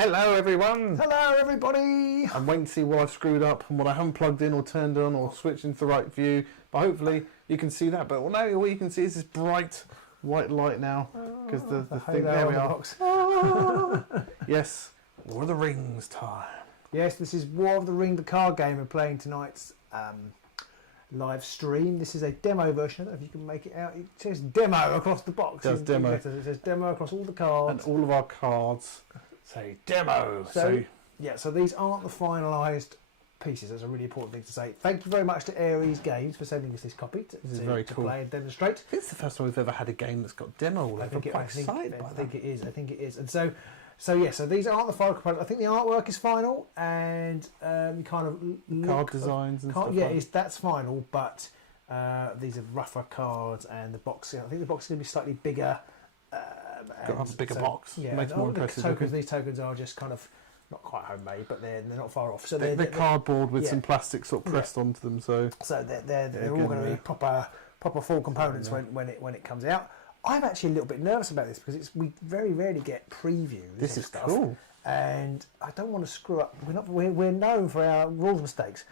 Hello everyone! Hello everybody! I'm waiting to see what I've screwed up and what I haven't plugged in or turned on or switched into the right view, but hopefully you can see that. But now all you can see is this bright white light now, because the thing, there we are. Yes, War of the Rings time. Yes, this is War of the Ring, the card game we're playing tonight's live stream. This is a demo version. I don't know if you can make it out. It says demo across the box. It does demo. It says demo across all the cards. And all of our cards say demo. So these aren't the finalised pieces. That's a really important thing to say. Thank you very much to Aries Games for sending us this copy to very cool. Play and demonstrate. It's the first time we've ever had a game that's got demo all over. I think it is. And so these aren't the final components. I think the artwork is final, and you kind of card designs and stuff. Yeah, that's final, but these are rougher cards, and the box. I think the box is going to be slightly bigger. Got a bigger box. Yeah, makes more impressive. These tokens are just kind of not quite homemade, but they're not far off. So they're cardboard with some plastic sort of pressed onto them. So they're all going to be proper full components when it comes out. I'm actually a little bit nervous about this because we very rarely get previews. This is stuff, cool, and I don't want to screw up. We're known for our rules mistakes,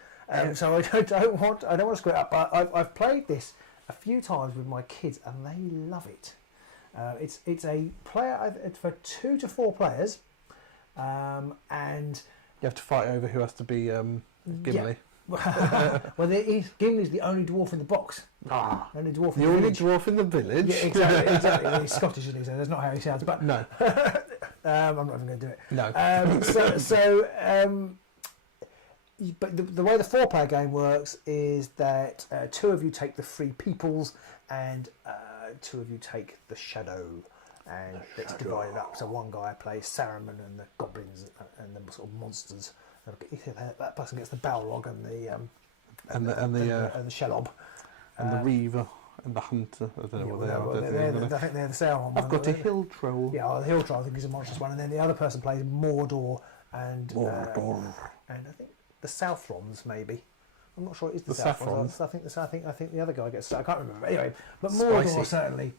so I don't want to screw it up. But I've played this a few times with my kids, and they love it. It's a player for 2 to 4 players, and you have to fight over who has to be Gimli. Yeah. Well, Gimli's the only dwarf in the box. Only dwarf in the only village. Dwarf in the village. Yeah, exactly. He's Scottish, isn't he? So that's not how he sounds. But no, I'm not even going to do it. No. But the way the 4-player game works is that 2 of you take the Free Peoples and 2 of you take the Shadow, and it's divided up. So one guy plays Saruman and the goblins and the sort of monsters. That person gets the Balrog and the Shelob. And the Reaver and the Hunter. I don't know what they are. I think they're the Sauron. I've got a Hill Troll. Yeah, the Hill Troll I think is a monstrous one. And then the other person plays Mordor and and I think the Southrons maybe. I'm not sure it is the Southrons. I think the other guy gets. I can't remember. Anyway, but Mordor certainly.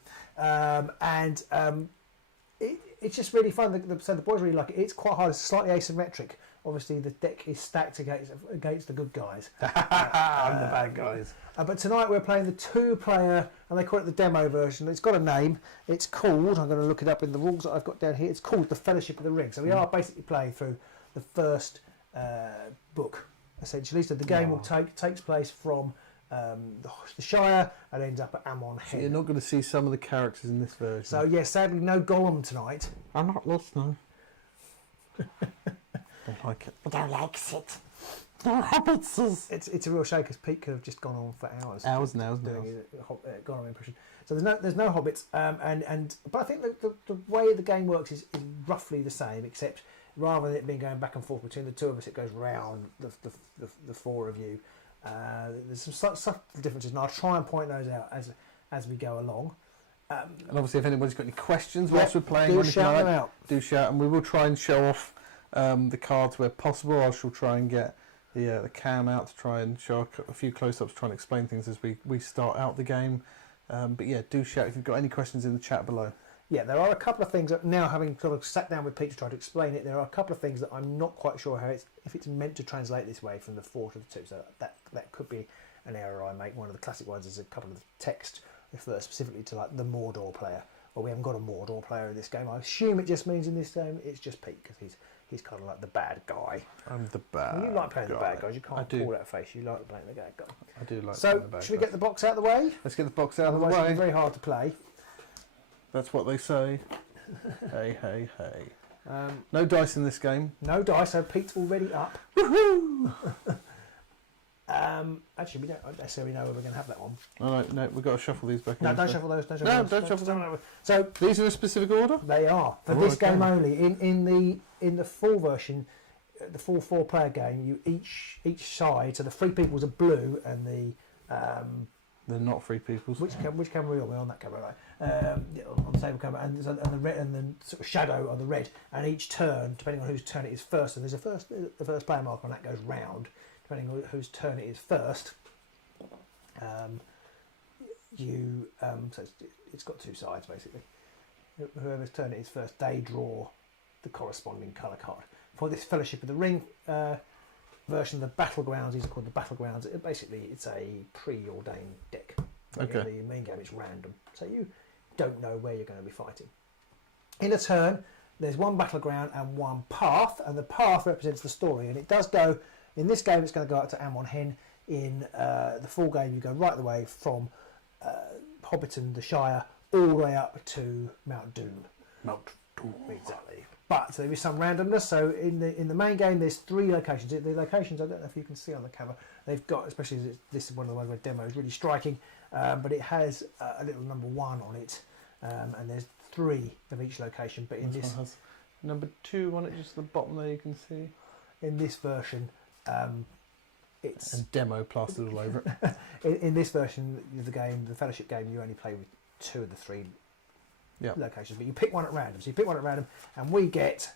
It's just really fun. So the boys really like it. It's quite hard. It's slightly asymmetric. Obviously, the deck is stacked against the good guys. I'm the bad guys. But tonight we're playing the 2-player, and they call it the demo version. It's got a name. It's called, I'm going to look it up in the rules that I've got down here, it's called The Fellowship of the Ring. So we are basically playing through the first book, essentially. So the game takes place from the Shire and ends up at Amon Hen. So you're not going to see some of the characters in this version. So, yeah, sadly, no Gollum tonight. I'm not listening. I don't like it. I don't like it. No hobbits. It's a real shame because Pete could have just gone on for hours. Hours and hours doing his Gollum impression. So there's no hobbits, but I think the way the game works is roughly the same, except rather than it being going back and forth between the 2 of us, it goes round the 4 of you. There's some subtle differences, and I'll try and point those out as we go along. And obviously, if anybody's got any questions whilst we're playing, do shout them out. Do shout, and we will try and show off the cards where possible. I shall try and get the cam out to try and show a few close-ups, try and explain things as we start out the game. But yeah, do shout if you've got any questions in the chat below. Yeah, there are a couple of things that now, having sort of sat down with Pete to try to explain it, there are a couple of things that I'm not quite sure if it's meant to translate this way from the 4 to the 2. So that could be an error I make. One of the classic ones is a couple of the text refers specifically to like the Mordor player. Well, we haven't got a Mordor player in this game. I assume it just means in this game it's just Pete because he's kind of like the bad guy. I'm the bad guy. You like playing the bad guys. You can't pull that face. You like playing the bad guy. I do like playing the bad guy. So, should we get the box out of the way? Let's get the box out of the way. Otherwise, it's very hard to play. That's what they say. Hey. No dice in this game. No dice, so Pete's already up. Woohoo! Actually, we don't necessarily know where we're going to have that one. All right, no, we've got to shuffle these back. No, don't shuffle those. Don't shuffle them. So these are in a specific order. They are for this game only. In the full version, the full 4-player game, you each side. So the Free Peoples are blue, and they're not Free Peoples. Which camera are we on? That camera, right? On the table camera, and the red and the sort of shadow are the red. And each turn, depending on whose turn it is first, and there's the first player marker, and that goes round. Depending on whose turn it is first, so it's got 2 sides basically. Whoever's turn it is first, they draw the corresponding colour card. For this Fellowship of the Ring version of the Battlegrounds, these are called the Battlegrounds. It's a preordained deck. Okay. In the main game, it's random, so you don't know where you're going to be fighting. In a turn, there's one battleground and one path, and the path represents the story. And it does go, in this game, it's going to go up to Amon Hen. In the full game, you go right the way from Hobbiton, the Shire, all the way up to Mount Doom. Exactly. But there is some randomness. So in the main game, there's 3 locations. The locations, I don't know if you can see on the camera, they've got, especially as this is one of the ones where demo is really striking, but it has a little number 1 on it, and there's 3 of each location. But in this one has number 2 on it, just at the bottom there, you can see. In this version, it's and demo plastered all over it. in this version of the game, the Fellowship game, you only play with 2 of the 3 locations, but you pick one at random. So you pick one at random, and we get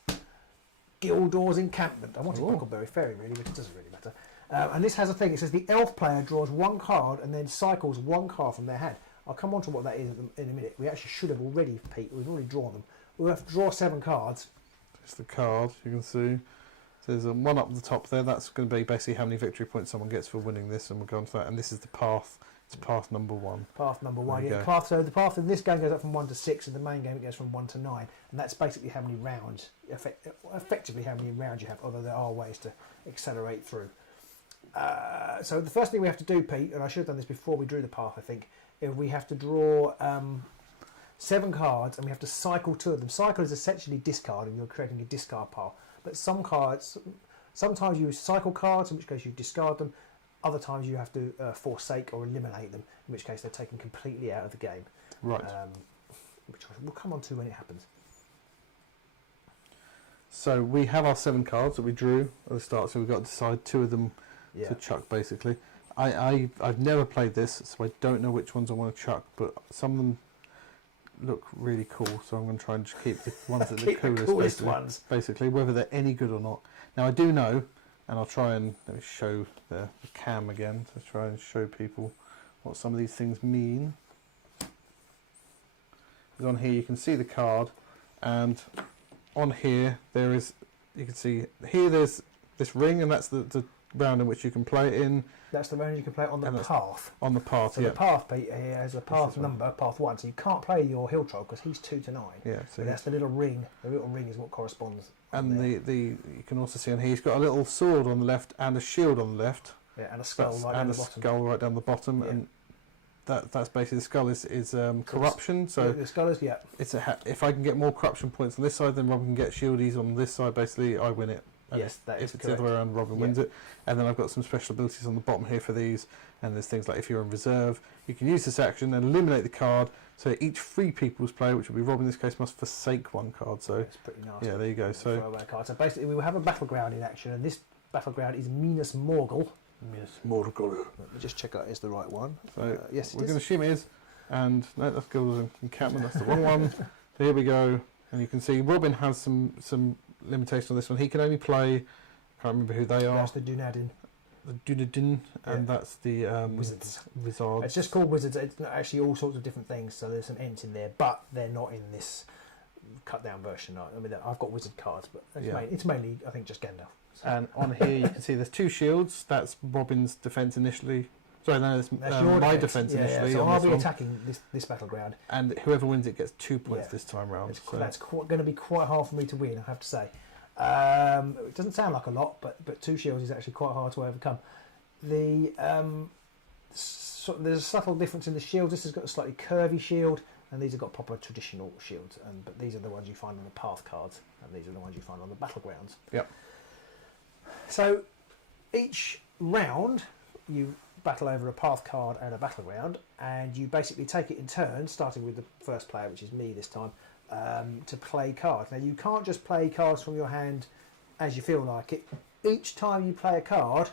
Gildor's Encampment. I wanted Brickleberry Ferry really, but it doesn't really matter. And this has a thing. It says the elf player draws 1 card and then cycles 1 card from their hand. I'll come on to what that is in a minute. We actually should have already, Pete. We've already drawn them. We'll have to draw 7 cards. It's the card, you can see. So there's one up the top there. That's going to be basically how many victory points someone gets for winning this, and we'll go on to that. And this is the path. It's path number 1. Path number 1. Yeah. Path. So the path in this game goes up from 1 to 6. In the main game, it goes from 1 to 9, and that's basically how many rounds, effectively how many rounds you have. Although there are ways to accelerate through. So the first thing we have to do, Pete, and I should have done this before we drew the path, I think, is we have to draw 7 cards, and we have to cycle 2 of them. Cycle is essentially discarding. You're creating a discard pile. But some cards, sometimes you cycle cards, in which case you discard them. Other times you have to forsake or eliminate them, in which case they're taken completely out of the game. Right. Which we'll come on to when it happens. So we have our 7 cards that we drew at the start, so we've got to decide 2 of them to chuck, basically. I've never played this, so I don't know which ones I want to chuck, but some of them look really cool, so I'm going to try and just keep the ones that are the coolest ones. Basically, whether they're any good or not. Now, I do know, and I'll try and let me show the cam again to try and show people what some of these things mean. Because on here you can see the card, and on here there is, you can see here there's this ring, and that's the round in which you can play it in. That's the round you can play on the path. On the path, so the path, Pete, here has a path number, path 1, so you can't play your hill troll because he's 2 to 9. Yeah, so that's the little ring. The little ring is what corresponds. And you can also see on here he's got a little sword on the left and a shield on the left. Yeah, and a skull right down the bottom. Skull right down the bottom, and that's basically, the skull is corruption. So the skull is it's if I can get more corruption points on this side, then Robin can get shieldies on this side. Basically, I win it. Yes, that is if it's the other way around, Robin wins it. And then I've got some special abilities on the bottom here for these. And there's things like if you're in reserve, you can use this action and eliminate the card. So each free people's player, which will be Robin in this case, must forsake 1 card. So it's pretty nasty. Yeah, there you go. So basically, we will have a battleground in action, and this battleground is Minas Morgul. Let me just check out it's the right one. So yes, we're going to assume it is. And no, that's Gildor's Encampment. That's the wrong one. So here we go. And you can see Robin has some limitation on this one. He can only play, I can't remember who they are. That's the Dunedin. The Dunedin, and that's the Wizards. Wizards. It's just called Wizards. It's actually all sorts of different things. So there's some ents in there, but they're not in this cut down version. I mean, I've got wizard cards, but it's mainly, I think, just Gandalf. So. And on here you can see there's 2 shields. That's Robin's defence initially. Sorry, no, that's my defence initially. So I'll be attacking this battleground. And whoever wins it gets 2 points this time round. That's going to be quite hard for me to win, I have to say. It doesn't sound like a lot, but 2 shields is actually quite hard to overcome. There's a subtle difference in the shields. This has got a slightly curvy shield, and these have got proper traditional shields. But these are the ones you find on the path cards, and these are the ones you find on the battlegrounds. Yep. So each round you battle over a path card and a battleground, and you basically take it in turns, starting with the first player, which is me this time, to play cards. Now you can't just play cards from your hand as you feel like it. Each time you play a card,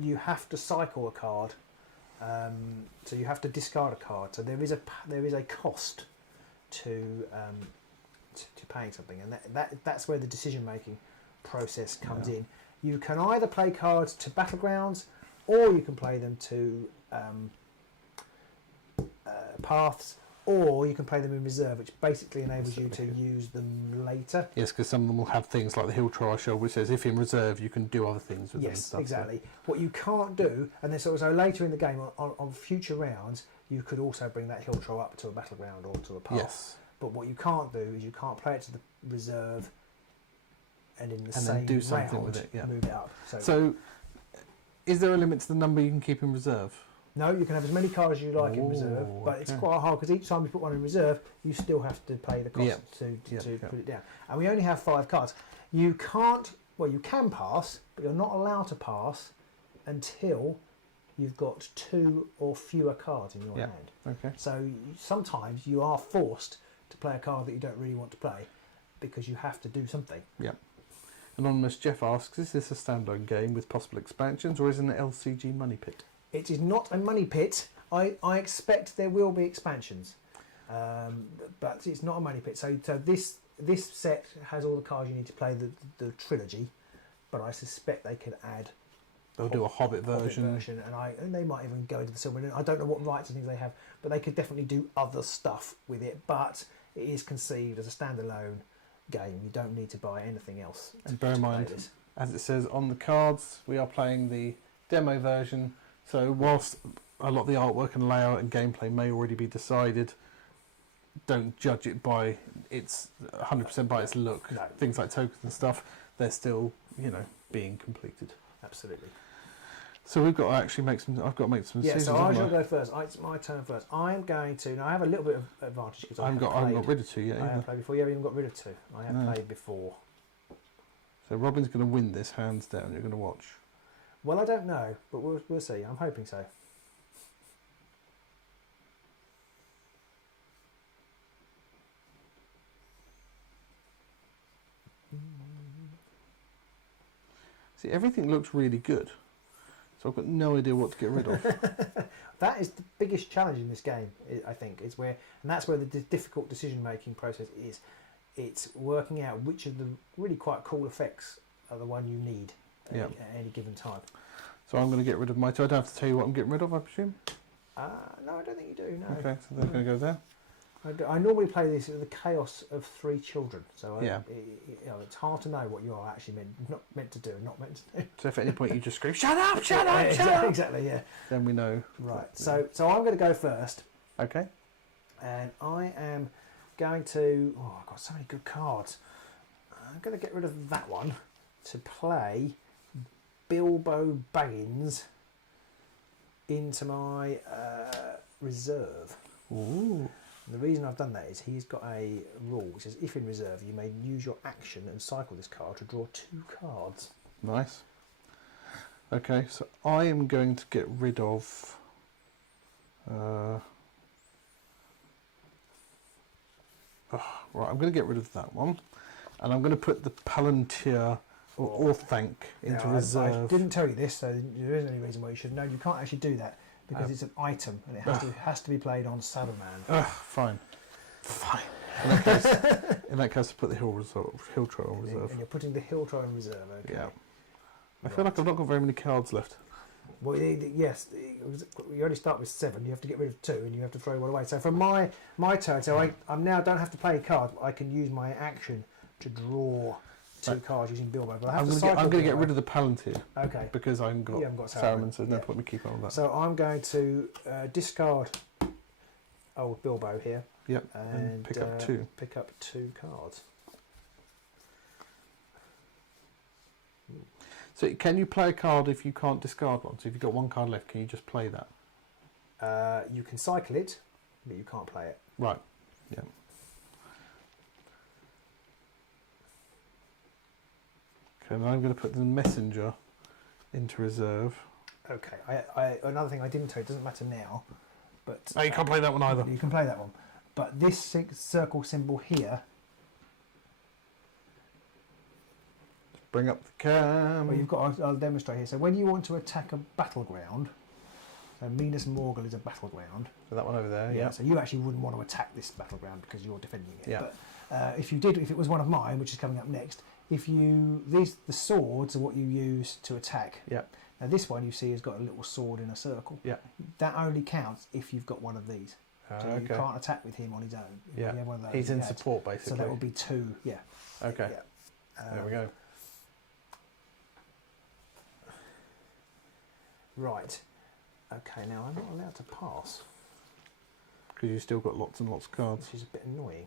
you have to cycle a card, so you have to discard a card. So there is a cost to paying something, and that's where the decision making process comes in. You can either play cards to battlegrounds, or you can play them to paths, or you can play them in reserve, which basically enables you to use them later. Yes, because some of them will have things like the Hill Trial Shell, which says if in reserve you can do other things with them and Yes, stuff. exactly. So. What you can't do, and then so later in the game on future rounds, you could also bring that Hill Trial up to a battleground or to a path. Yes. But what you can't do is you can't play it to the reserve and in the same then do something round with it. Yeah. move it up. So, is there a limit to the number you can keep in reserve? No, you can have as many cards as you like in reserve, but it's quite hard because each time you put one in reserve, you still have to pay the cost to put it down. And we only have 5 cards. You can't, well, you can pass, but you're not allowed to pass until you've got 2 or fewer cards in your hand. Okay. So sometimes you are forced to play a card that you don't really want to play because you have to do something. Yeah. Anonymous Jeff asks, is this a standalone game with possible expansions or is it an LCG money pit? It is not a money pit. I expect there will be expansions, but it's not a money pit. So this set has all the cards you need to play the trilogy, but I suspect they could add. They'll do a Hobbit version, and they might even go into the Silver. I don't know what rights and things they have, but they could definitely do other stuff with it. But it is conceived as a standalone game. You don't need to buy anything else. And bear in mind, as it says on the cards, we are playing the demo version. So whilst a lot of the artwork and layout and gameplay may already be decided, don't judge it by its 100% by its look. No. Things like tokens and stuff, they're still, being completed. Absolutely. So we've got to actually make some. I've got to make some decisions. Yeah, so I shall go first. It's my turn first. I'm going to. Now I have a little bit of advantage because I've got rid of 2 yet. I have played before. You haven't even got rid of 2. I have played before. So Robin's going to win this hands down. You're going to watch. Well, I don't know, but we'll see. I'm hoping so. See, everything looks really good. So I've got no idea what to get rid of. That is the biggest challenge in this game, I think. And that's where the difficult decision-making process is. It's working out which of the really quite cool effects are the one you need at any given time. So I'm going to get rid of my 2. I don't have to tell you what I'm getting rid of, I presume? No, I don't think you do, no. Okay, so they're going to go there. I normally play this with the chaos of 3 children, so it's hard to know what you are actually not meant to do and not meant to do. So if at any point you just scream, shut up, shut up, shut up! Exactly, yeah. Then we know. Right, so I'm going to go first. Okay. And I am going to... Oh, I've got so many good cards. I'm going to get rid of that one to play Bilbo Baggins into my reserve. Ooh. And the reason I've done that is he's got a rule which says if in reserve you may use your action and cycle this card to draw 2 cards. Nice. Okay, so I am going to get rid of right, I'm going to get rid of that one, and I'm going to put the Palantir or Orthanc into reserve. I didn't tell you this, so there isn't any reason why you should know. You can't actually do that because it's an item and it has to be played on Saddleman. Fine. In that case, I put the Hill Trial in reserve. And you're putting the Hill Trial in reserve, okay. Yeah. I feel like I've not got very many cards left. Well, yes, you only start with 7. You have to get rid of 2, and you have to throw one away. So for my turn, so I now don't have to play a card, but I can use my action to draw 2 cards using Bilbo. But I'm going to get rid of the Palantir. Okay. Because I haven't got Saruman, so there's no point me keeping on that. So I'm going to discard old Bilbo here. Yep. And pick up 2. Pick up 2 cards. So can you play a card if you can't discard one? So if you've got 1 card left, can you just play that? You can cycle it, but you can't play it. Right. Yeah. Okay, now I'm going to put the Messenger into reserve. Okay. Another thing I didn't tell you, it doesn't matter now, but... Oh, you can't play that one either. You can play that one. But this circle symbol here... Bring up the cam. Well, you've got. I'll demonstrate here. So when you want to attack a battleground, so Minas Morgul is a battleground. So that one over there. Yeah. So you actually wouldn't want to attack this battleground because you're defending it. Yeah. But if you did, if it was one of mine, which is coming up next, the swords are what you use to attack. Yeah. Now this one you see has got a little sword in a circle. Yeah. That only counts if you've got one of these. So you can't attack with him on his own. Yeah, he's in support basically. So that would be 2. Yeah. Okay. Yeah. There we go. Right. Okay. Now I'm not allowed to pass, Because you've still got lots and lots of cards. which is a bit annoying.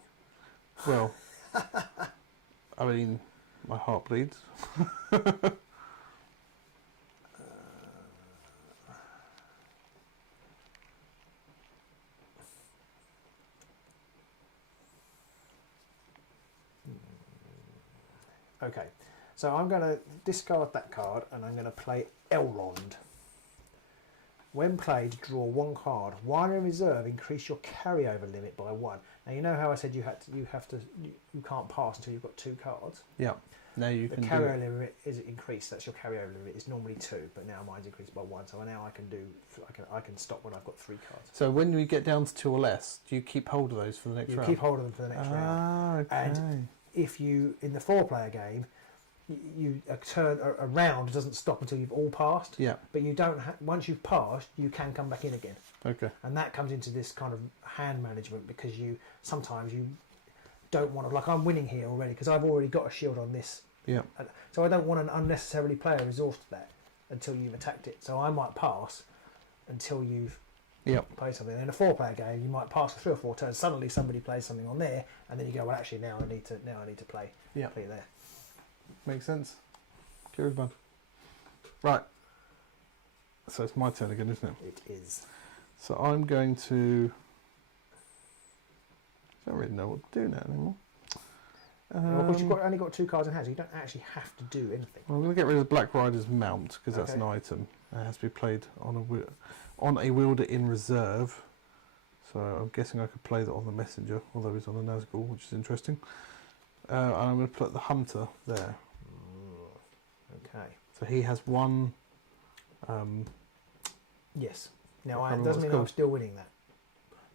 Well, I mean, my heart bleeds. Okay, so I'm going to discard that card and I'm going to play Elrond. When played, draw 1 card. While in reserve, increase your carryover limit by 1. Now you know how I said you can't pass until you've got 2 cards. Yeah. Now you can. The carryover limit is increased. That's your carryover limit. It's normally 2, but now mine's increased by 1. So now I can stop when I've got 3 cards. So when we get down to 2 or less, do you keep hold of those for the next round? You keep hold of them for the next round. Okay. And if you, in the 4-player game, a round doesn't stop until you've all passed. Yeah. But you don't. Once you've passed, you can come back in again. Okay. And that comes into this kind of hand management because sometimes you don't want to. Like I'm winning here already because I've already got a shield on this. Yeah. So I don't want to unnecessarily play a resource to that until you've attacked it. So I might pass until you've played something. In a 4-player game, you might pass for 3 or 4 turns. Suddenly somebody plays something on there, and then you go, well, actually now I need to play. Yeah. Play there. Makes sense. Good one. Right. So it's my turn again, isn't it? It is. So I'm going to. I don't really know what to do now anymore. Well, because you've only got 2 cards in hand, so you don't actually have to do anything. Well, I'm going to get rid of the Black Rider's mount because that's an item. It has to be played on a wielder in reserve. So I'm guessing I could play that on the messenger, although he's on a Nazgul, which is interesting. And I'm going to put the hunter there. Okay. So he has 1. Yes. Now it doesn't mean I'm still winning that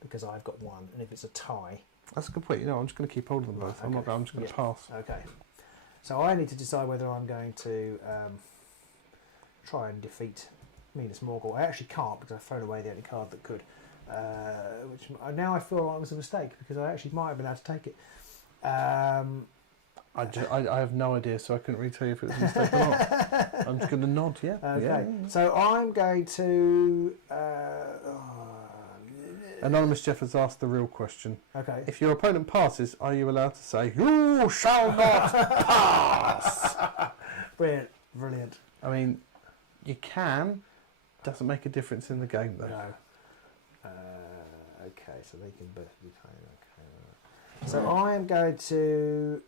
because I've got 1, and if it's a tie. That's a good point. I'm just going to keep hold of them both. Okay. I'm just going to pass. Okay. So I need to decide whether I'm going to try and defeat Minas Morgul. I actually can't because I've thrown away the only card that could. Which now I feel like was a mistake because I actually might have been able to take it. I have no idea, so I couldn't really tell you if it was a mistake or not. I'm just going to nod, yeah. Okay. Yeah. So I'm going to. Anonymous Jeff has asked the real question. Okay. If your opponent passes, are you allowed to say, "You shall not pass"? Brilliant. Brilliant. I mean, you can. Doesn't make a difference in the game, though. No. Okay, so they can both be playing. Okay. So I am going to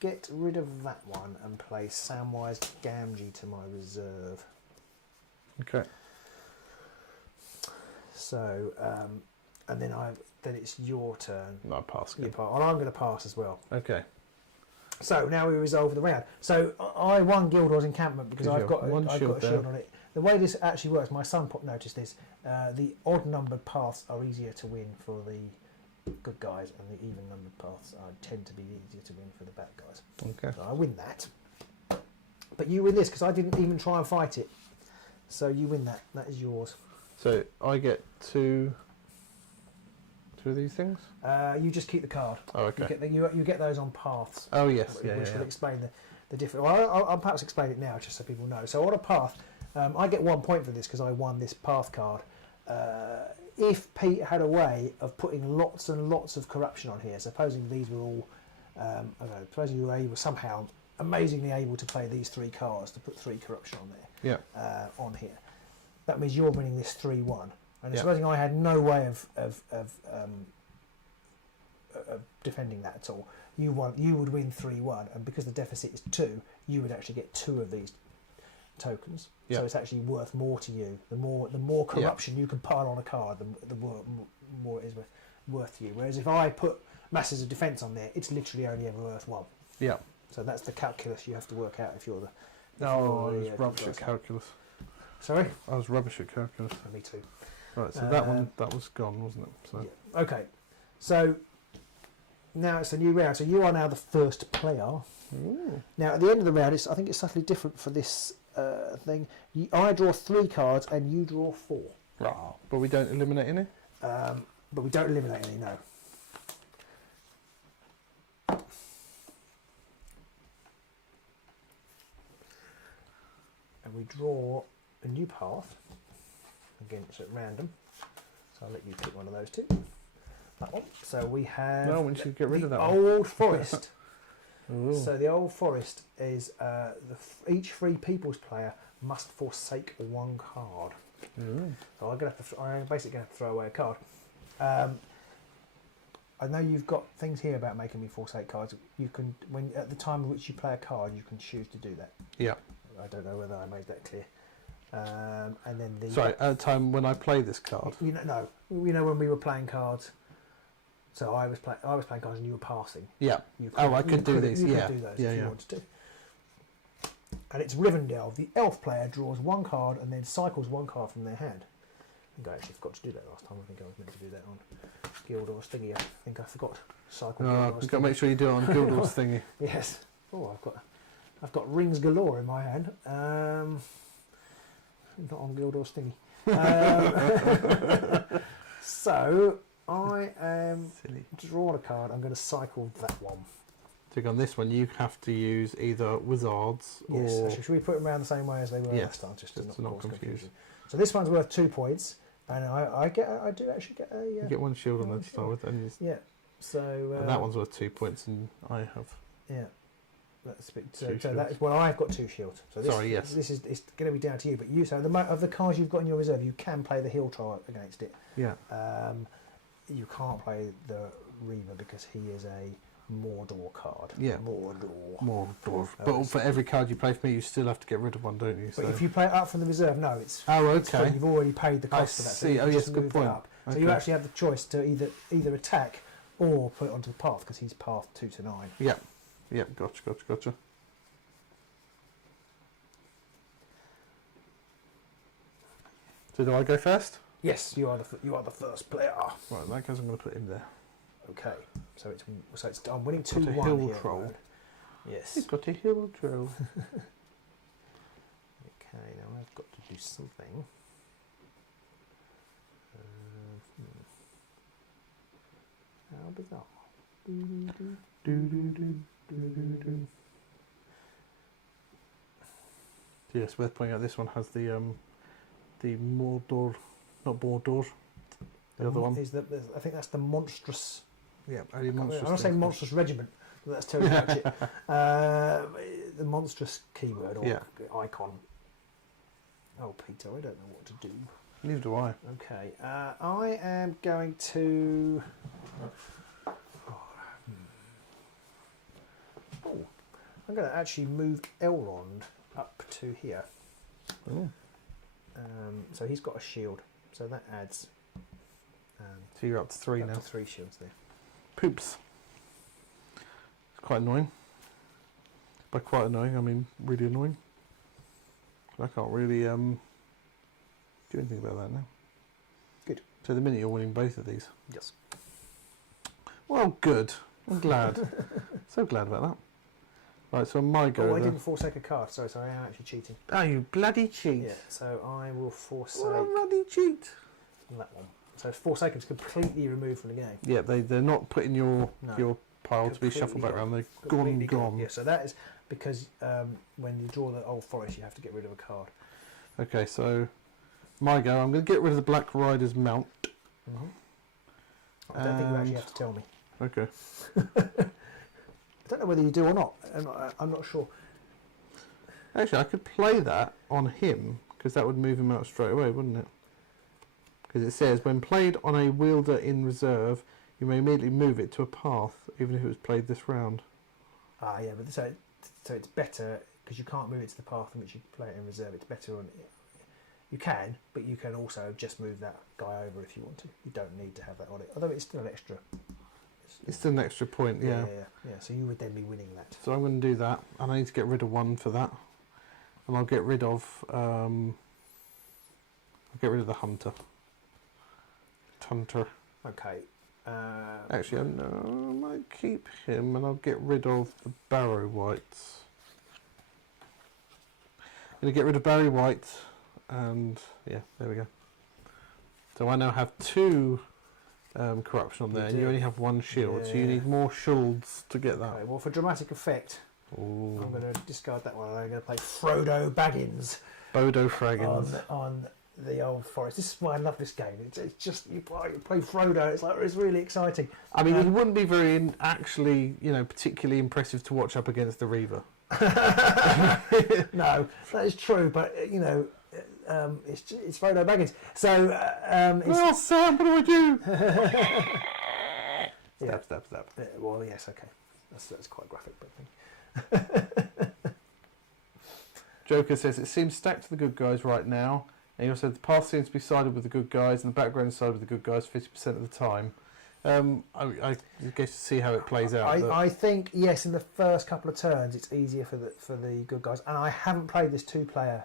get rid of that one and play Samwise Gamgee to my reserve. Okay. So, and then it's your turn. No, I pass. You pass. Well, I'm going to pass as well. Okay. So now we resolve the round. So I won Gildor's encampment because I've got a shield on it. The way this actually works, my son noticed this. The odd-numbered paths are easier to win for the good guys, and the even-numbered paths tend to be easier to win for the bad guys. Okay. So I win that. But you win this because I didn't even try and fight it. So you win that. That is yours. So I get 2 of these things? You just keep the card. Oh, okay. You get those on paths. Oh, yes. Which will explain the difference. Well, I'll perhaps explain it now just so people know. So on a path, I get 1 point for this because I won this path card. If Pete had a way of putting lots and lots of corruption on here, supposing these were all, supposing you were able, somehow amazingly able to play these 3 cards to put 3 corruption on there. Yeah. On here, that means you're winning this 3-1. And supposing I had no way of defending that at all, you would win 3-1, and because the deficit is 2, you would actually get 2 of these tokens. So it's actually worth more to you. The more corruption you can pile on a card, the more it is worth to you. Whereas if I put masses of defence on there, it's literally only ever worth 1. Yeah. So that's the calculus you have to work out if you're the. I was rubbish at calculus. Sorry? I was rubbish at calculus. Me too. Right, so that was gone, wasn't it? So. Yeah. Okay, so now it's a new round. So you are now the first player. Ooh. Now at the end of the round, I think it's slightly different for this thing. I draw 3 cards and you draw 4. Oh, but we don't eliminate any? But we don't eliminate any, no. And we draw a new path. Again, it's at random. So I'll let you pick one of those 2. That one. So we have No, we should get rid of that one. Old Forest. Ooh. So the Old Forest is each Free Peoples player must forsake 1 card. Ooh. So I'm basically going to have to throw away a card. I know you've got things here about making me forsake cards. You can, when at the time in which you play a card, you can choose to do that. Yeah. I don't know whether I made that clear. And then the Sorry, at the time when I play this card. you know when we were playing cards. So I was playing cards and you were passing. Yeah. You I could do these. You Yeah. could do those Yeah, if you yeah. wanted to. And it's Rivendell. The elf player draws 1 card and then cycles 1 card from their hand. I think I actually forgot to do that last time. I think I was meant to do that on Gildor's thingy. I think I forgot to cycle. No, you've got to make sure you do it on Gildor's thingy. Yes. Oh, I've got rings galore in my hand. Not on Gildor's thingy. So I am drawing a card. I'm going to cycle that one. So on this one, you have to use either wizards Yes. or. So should we put them around the same way as they were Yes, last time, just to just not to not cause confuse. confusion? So this one's worth 2 points, and I do actually get a. You get 1 shield on one there to start shield. with, and, Yeah. So and that one's worth 2 points, and I have. Yeah. That's a bit, Two so shields. that is, well, I've got 2 shields. So this, Sorry, yes. This is it's going to be down to you. But you, so of the cards you've got in your reserve, you can play the Hill Trial against it. Yeah. You can't play the Reaver because he is a Mordor card. Yeah. Mordor. But for every card you play for me, you still have to get rid of one, don't you? But So. if you play it up from the reserve, no, it's. Oh, It's free. okay. You've already paid the cost I for that. see. So you Oh, can yes, just good move that point. up. So Okay. you actually have the choice to either attack or put it onto the path because he's path 2 to 9. Yep. Yep. Gotcha. So do I go first? Yes, you are the first player. Right, in that case, I'm going to put him there. Okay, so it's I'm winning Got a 2-1 hill here. troll. Rowan. Yes. He's got a hill troll. Okay, now I've got to do something. How bizarre. Yes, worth pointing out. This one has the Mordor, not Mordor. The other one. Is I think that's the monstrous. Yeah, only I monstrous. want to say monstrous regiment. But that's Terry Pratchett. The monstrous keyword or Yeah. icon. Oh, Peter, I don't know what to do. Neither do I. Okay, I am going to. I'm going to actually move Elrond up to here. Oh. So he's got a shield, so that adds. So you're up to 3 up now. to 3 shields there. Poops. It's quite annoying. By quite annoying, I mean really annoying. I can't really do anything about that now. Good. So the minute you're winning both of these. Yes. Well, good. I'm glad. So glad about that. Right, so on my go. Oh, I didn't forsake a card. Sorry, I am actually cheating. Oh, you bloody cheat. Yeah, so I will forsake What a bloody cheat. that one. So Forsaken's completely removed from the game. Yeah, they're not putting your No. pile to be Completely shuffled back gone. around. They're Completely gone. Yeah, so that is because when you draw the Old Forest, you have to get rid of a card. Okay, so my go. I'm going to get rid of the Black Rider's mount. I don't think you actually have to tell me. Okay. I don't know whether you do or not. I'm not sure. Actually, I could play that on him because that would move him out straight away, wouldn't it? Because it says when played on a wielder in reserve, you may immediately move it to a path, even if it was played this round. Ah, yeah, but so it's better because you can't move it to the path in which you play it in reserve. It's better on. You can, but you can also just move that guy over if you want to. You don't need to have that on it, although it's still an extra. It's still an extra point, yeah. Yeah. So you would then be winning that. So I'm going to do that, and I need to get rid of 1 for that, and I'll get rid of the hunter. Okay. Actually, I might keep him, and I'll get rid of the barrow whites. Going to get rid of Barry White, and yeah, there we go. So I now have 2 corruption on there, and you only have 1 shield, so you need more shields to get that. Okay, well, for dramatic effect, Ooh. I'm going to discard that one. I'm going to play Frodo Baggins. Bodo Fraggins. On the Old Forest. This is why I love this game. It's just you play Frodo. It's really exciting. I mean, he wouldn't be very actually, particularly impressive to watch up against the Reaver. No, that is true. But it's Frodo Baggins. So well, Sam, what do I do? Yeah. Stab. Well, yes, okay. That's quite graphic, but Joker says it seems stacked to the good guys right now. And he also said the path seems to be sided with the good guys and the background is sided with the good guys 50% of the time. I guess to see how it plays out. I think yes, in the first couple of turns it's easier for the good guys, and I haven't played this 2-player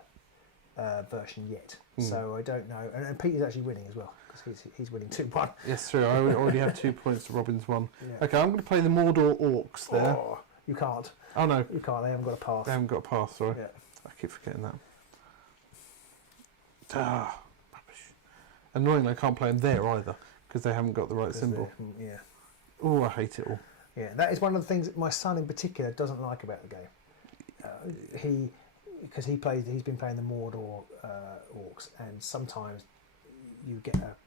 version yet, so I don't know. And Peter's actually winning as well because he's winning 2-1. Yes, true. I already have 2 points to Robin's 1. Yeah. Okay, I'm going to play the Mordor Orcs there. Oh, you can't. Oh no, You can't. They haven't got a path. they haven't got a path. Sorry, Yeah. I keep forgetting that. Rubbish. Annoyingly, I can't play them there either because they haven't got the right symbol. Yeah. Oh, I hate it all. Yeah, that is one of the things that my son in particular doesn't like about the game. Because he's been playing the Mordor Orcs, and sometimes you get a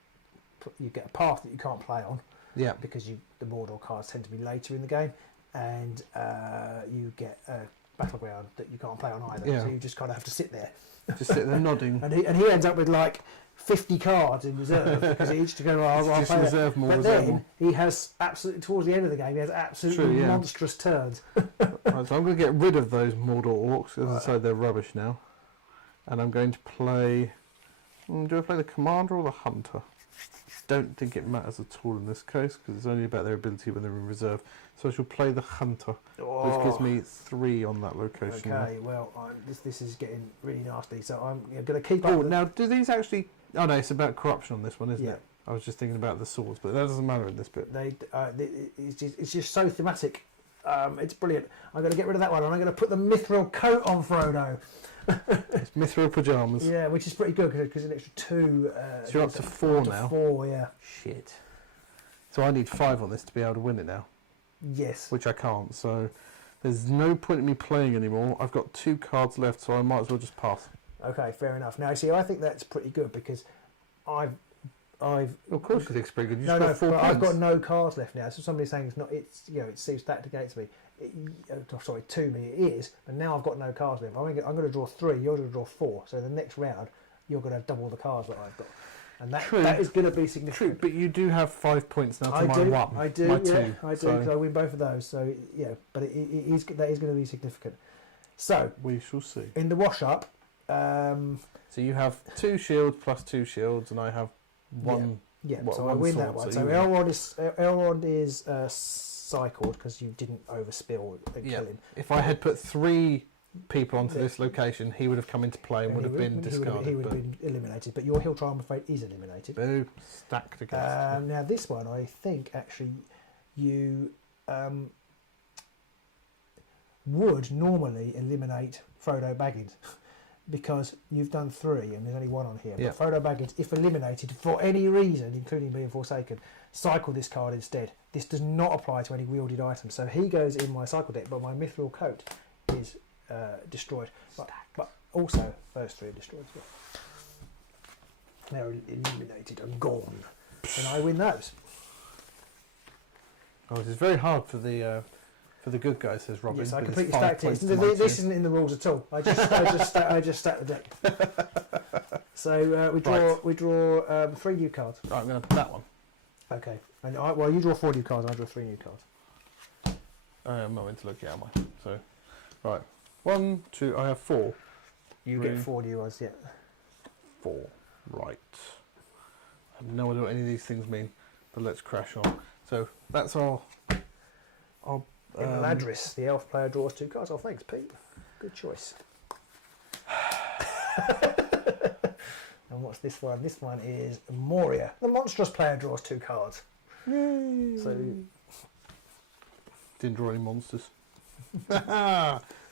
path that you can't play on. Yeah. Because the Mordor cards tend to be later in the game, and you get a battleground that you can't play on either. Yeah. So you just kind of have to sit there. Just sit there nodding. And he ends up with like 50 cards in reserve because he each to go. I'll just play reserve more. But reserve then more. he has absolutely towards the end of the game he has absolutely monstrous turns. Right, so I'm going to get rid of those Mordor Orcs. As I say, they're rubbish now. And I'm going to play... do I play the Commander or the Hunter? Don't think it matters at all in this case, because it's only about their ability when they're in reserve. So I shall play the Hunter, which gives me 3 on that location. Okay, well, this is getting really nasty, so I'm going to keep up. Oh, now, do these actually... Oh, no, it's about corruption on this one, isn't Yeah. it? I was just thinking about the swords, but that doesn't matter in this bit. It's just so thematic. It's brilliant. I'm going to get rid of that one, and I'm going to put the mithril coat on Frodo. It's mithril pyjamas. Yeah, which is pretty good because an extra 2. So you're up to 4 now. 4, yeah. Shit. So I need 5 on this to be able to win it now. Yes. Which I can't, so there's no point in me playing anymore. I've got 2 cards left, so I might as well just pass. Okay, fair enough. Now, see, I think that's pretty good because I've. Of course, you think it's pretty good. You No, just got 4 points. I've got no cards left now. So somebody's saying it's not. It's it seems stacked against me. To me it is, but now I've got no cards left. I'm going to draw 3. You're going to draw 4. So the next round, you're going to have double the cards that I've got, and that is going to be significant. True, but you do have 5 points now to my 1. I do. My 2. I do. So Because I win both of those. So yeah, but that is going to be significant. So we shall see. In the wash up. So you have 2 shields plus 2 shields, and I have 1. Yeah, what, so one I win sword, that one. so So Elrond is cycled because you didn't overspill and kill him. If I had put 3 people onto this location, he would have come into play and would have been discarded. He would have been eliminated, but your hill trial, I'm afraid, is eliminated. Boo, stacked against. Now this one, I think actually you would normally eliminate Frodo Baggins. Because you've done 3 and there's only 1 on here. Yeah. But Frodo Baggins, if eliminated for any reason, including being Forsaken, cycle this card instead. This does not apply to any wielded items. So he goes in my cycle deck, but my mithril coat is destroyed. But also, those 3 are destroyed as well. They're eliminated and gone. And I win those. Oh, this is very hard for the good guys, says Robin. Yes, I completely stacked it. This isn't in the rules at all. I just stacked the deck. So we draw 3 new cards. Right, I'm going to put that one. Okay. And you draw 4 new cards. I draw 3 new cards. I'm not going to look at, am I? So, right. 1, 2. I have 4. You get 4 new ones. Yeah. 4. Right. I have no idea what any of these things mean, but let's crash on. So that's our Ladris, the elf player, draws 2 cards. Oh, thanks, Pete. Good choice. And what's this one? This one is Moria. The monstrous player draws 2 cards. Yay. So didn't draw any monsters.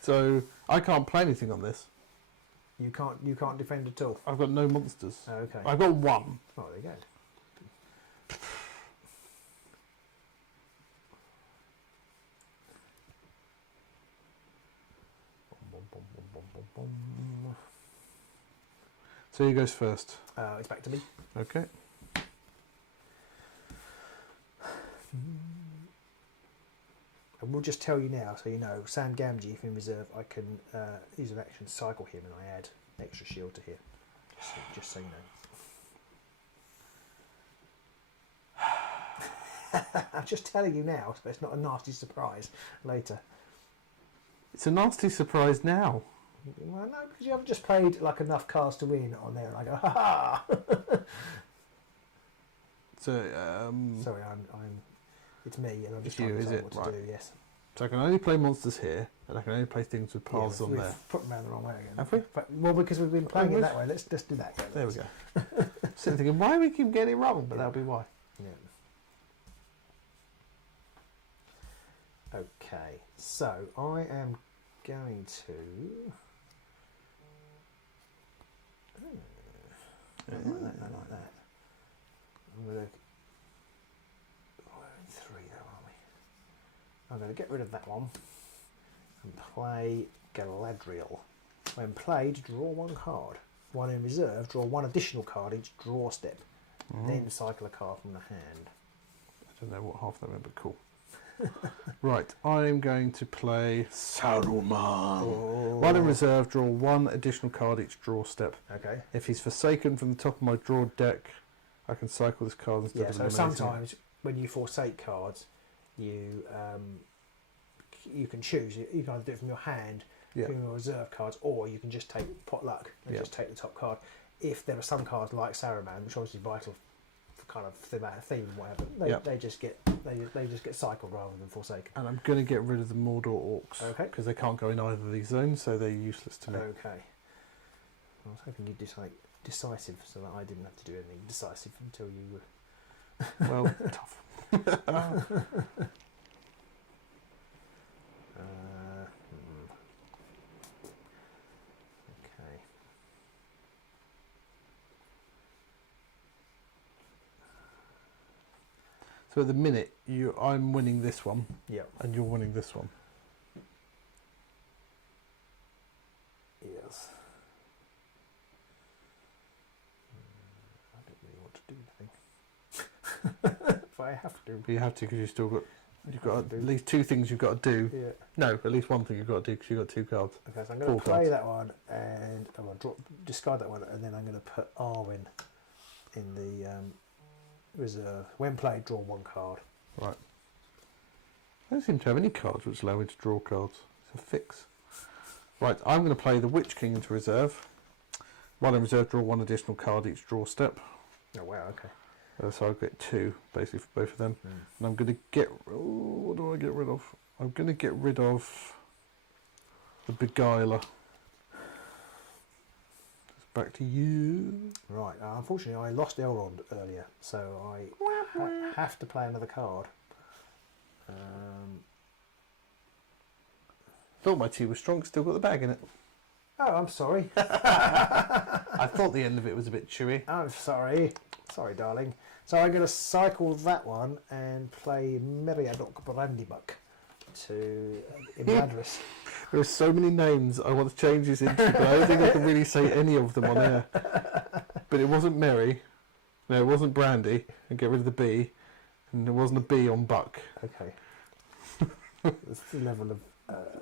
So I can't play anything on this. You can't defend at all. I've got no monsters. Oh, okay. I've got one. Oh, there you go. So he goes first. It's back to me. Okay. And we'll just tell you now, so you know, Sam Gamgee, if in reserve, I can use an action, cycle him, and I add extra shield to here. Just so you know. I'm just telling you now, so it's not a nasty surprise later. It's a nasty surprise now. Well, no, because you haven't just played like enough cards to win on there, and I go, ha ha! So, Sorry, I'm. It's me, and I'm just you, trying to is tell it? what to Right. do. Yes. So I can only play monsters here, and I can only play things with paths on we've there. put them around the wrong way again. Have we? But, well, because we've been playing it that way. Let's just do that. There we go. Sitting thinking, why we keep getting it wrong? But that'll be why. Yeah. Okay, so I am going to. I like that. I like that. I'm going to. We're in 3 though, aren't we? I'm going to get rid of that one and play Galadriel. When played, draw 1 card. 1 in reserve, draw 1 additional card each draw step. Then cycle a card from the hand. I don't know what half that meant, but cool. Right, I'm going to play Saruman. Oh. 1 in reserve, draw 1 additional card each draw step. Okay. If he's forsaken from the top of my draw deck, I can cycle this card instead Yeah, of so eliminating it. sometimes when you forsake cards, you can choose. You can either do it from your hand, Yeah. from your reserve cards, or you can just take pot luck and just take the top card. If there are some cards like Saruman, which obviously is vital for kind of thematic theme and whatever, they just get cycled rather than forsaken. And I'm going to get rid of the Mordor Orcs. Okay. Because they can't go in either of these zones, so they're useless to me. Okay. I was hoping you'd decide decisive, so that I didn't have to do anything decisive until you were. Well, tough. Okay. So at the minute, I'm winning this one, Yep. and you're winning this one. Yes. I don't really want to do anything. If I have to. But you have to because you've got have to. at least 2 things you've got to do. Yeah. No, at least 1 thing you've got to do because you've got 2 cards. Okay, so I'm going to 4 play cards. that one, and I'm going to discard that one, and then I'm going to put Arwen in the reserve. When played, draw 1 card. Right. I don't seem to have any cards which allow me to draw cards. It's a fix. Right, I'm going to play the Witch King into reserve. 1 in reserve, draw 1 additional card each draw step. Oh wow, okay. So I'll get 2 basically for both of them. And I'm going to get. What do I get rid of? I'm going to get rid of the Beguiler. It's back to you. Right, unfortunately I lost Elrond earlier, so I have to play another card. Thought my tea was strong, still got the bag in it. Oh, I'm sorry. I thought the end of it was a bit chewy. I'm sorry. Sorry, darling. So I'm going to cycle that one and play Meriadoc Brandybuck to Imladris. There are so many names I want to change this into, but I don't think I can really say any of them on air. But it wasn't Mary, no, it wasn't Brandy, and get rid of the B, and there wasn't a B on Buck. Okay. That's the level of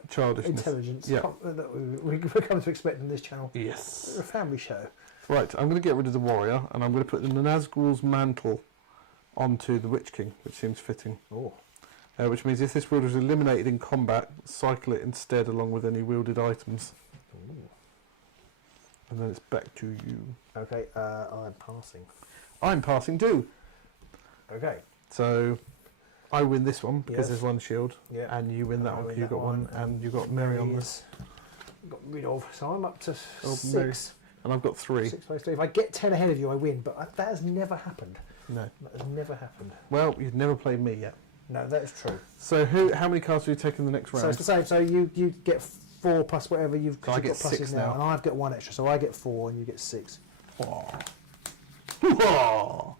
Childishness. intelligence Yeah. that we come to expect in this channel. Yes. We're a family show. Right, I'm going to get rid of the warrior, and I'm going to put the Nazgul's mantle onto the Witch King, which seems fitting. Oh. Which means if this wielder is eliminated in combat, cycle it instead along with any wielded items. Ooh. And then it's back to you. Okay, I'm passing. I'm passing too. Okay. So I win this one because Yes. there's 1 shield, Yeah. and you win that I one win because you that got one, and you got Mary on this. Got rid of. So I'm up to Oh, 6. Mary. And I've got 3. 6 plus 3. If I get 10 ahead of you, I win. But that has never happened. No. That has never happened. Well, you've never played me yet. No, that is true. So how many cards do you take in the next round? So it's the same. So you get 4 plus whatever you've, So I you've get got pluses 6 now, now. and I've got 1 extra, so I get 4 and you get 6. Oh. Oh.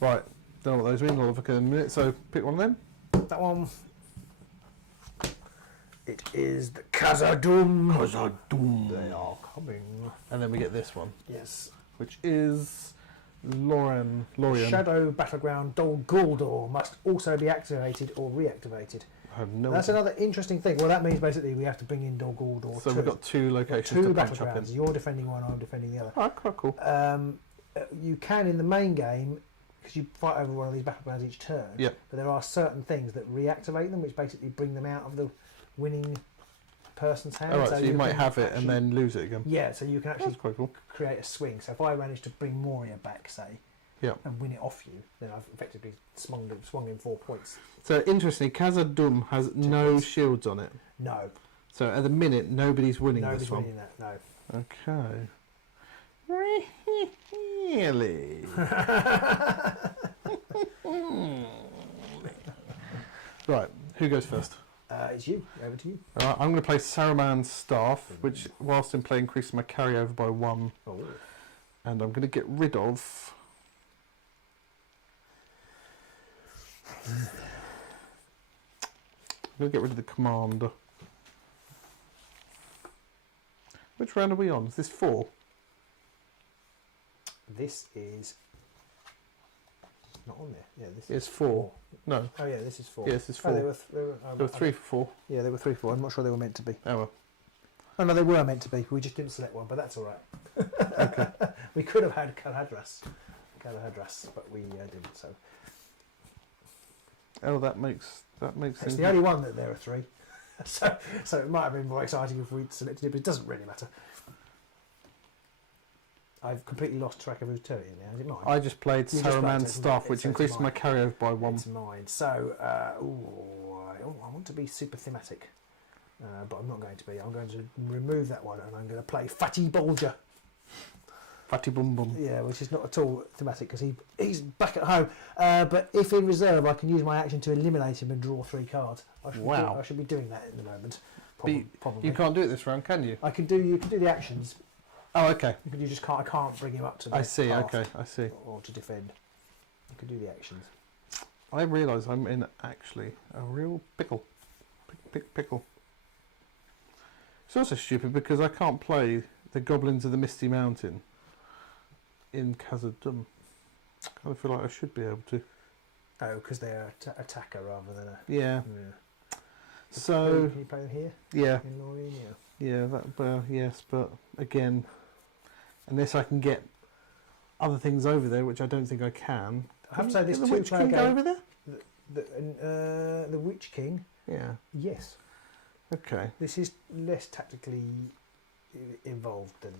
Right, don't know what those mean. I'll look in a minute. So pick one of them. That one. It is the Khazad-dûm. Khazad-dûm. They are coming. And then we get this one, Yes. which is Lorian. Shadow Battleground Dol Guldur must also be activated or reactivated. I have no That's idea. another interesting thing. Well, that means basically we have to bring in Dol Guldur. So we've got 2 locations 2 to punch up in. battlegrounds. You're defending one, I'm defending the other. Oh, quite cool. You can in the main game, because you fight over one of these battlegrounds each turn. Yep. But there are certain things that reactivate them, which basically bring them out of the winning person's hand. All right, so you might can have it actually, and then lose it again. Yeah, so you can actually That's quite cool. create a swing. So if I manage to bring Moria back, say, Yep. and win it off you, then I've effectively swung in 4 points. So interestingly, Khazad-dûm has no points. shields on it. No, So at the minute, nobody's winning nobody's this one. winning that. No. Okay. Really? Right, who goes first? It's you. Over to you. All right, I'm going to play Saruman's Staff, which, whilst in play, increases my carryover by 1. Oh. And I'm going to get rid of... I'm going to get rid of the commander. Which round are we on? Is this 4? This is not on there. Yeah, this It's is 4. No. Oh yeah, this is 4. Yeah, this is Oh, 4. they were, There were 3 for 4. Yeah, they were 3 for 4. I'm not sure they were meant to be. Oh well. Oh no, they were meant to be. We just didn't select one, but that's all right. Okay. We could have had Galahadras, but we didn't. So Oh, that makes it's sense. the only one that there are 3. so it might have been more exciting if we'd selected it, but it doesn't really matter. I've completely lost track of whose turn it is now. Is it mine? I just played You just played Saruman's it, Staff, it's which so increases my mine. carryover by 1. It's mine. So I want to be super thematic, but I'm not going to be. I'm going to remove that one, and I'm going to play Fatty Bulger. Fatty Bum Bum. Yeah, which is not at all thematic because he's back at home. But if in reserve, I can use my action to eliminate him and draw 3 cards. I should be doing that in the moment. Probably. You can't do it this round, can you? I can do. You can do the actions. Oh, okay. You just can't. I can't bring him up to. I see. half Okay, I see. Or to defend. You can do the actions. I realise I'm in actually a real pickle. Pickle. It's also stupid because I can't play the Goblins of the Misty Mountain in Khazad-dûm. I kind of feel like I should be able to. Oh, because they're attacker rather than a. Yeah. Yeah. So Can you play them here? yeah, In Lorien, yeah. yeah. That well, yes, but again, unless I can get other things over there, which I don't think I can. I have to say this Can the Witch King go over there? The Witch King, Yeah. yes. Okay. This is less tactically involved than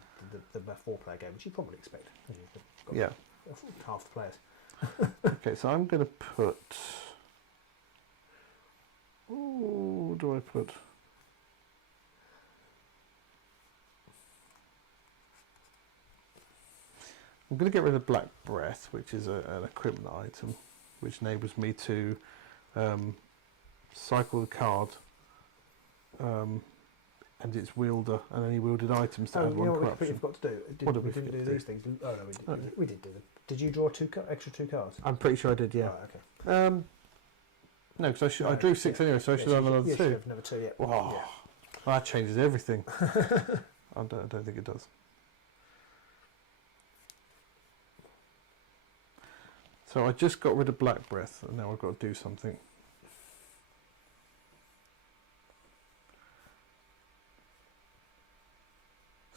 the 4-player game, which you probably expect. You've got Yeah. half the players. Okay, so I'm going to put... Oh, what do I put? I'm going to get rid of Black Breath, which is an equipment item, which enables me to cycle the card and its wielder and any wielded items to add you 1 know what corruption. we've got to do? What did we we didn't forget do to these things. Oh no, we did do them. Did you draw extra 2 cards? I'm pretty sure I did, yeah. Right, okay. No, because I No, drew 6 anyway, so I should have you another should 2. have another 2, yeah. Wow. Yeah. That changes everything. I don't think it does. So I just got rid of Black Breath, and now I've got to do something.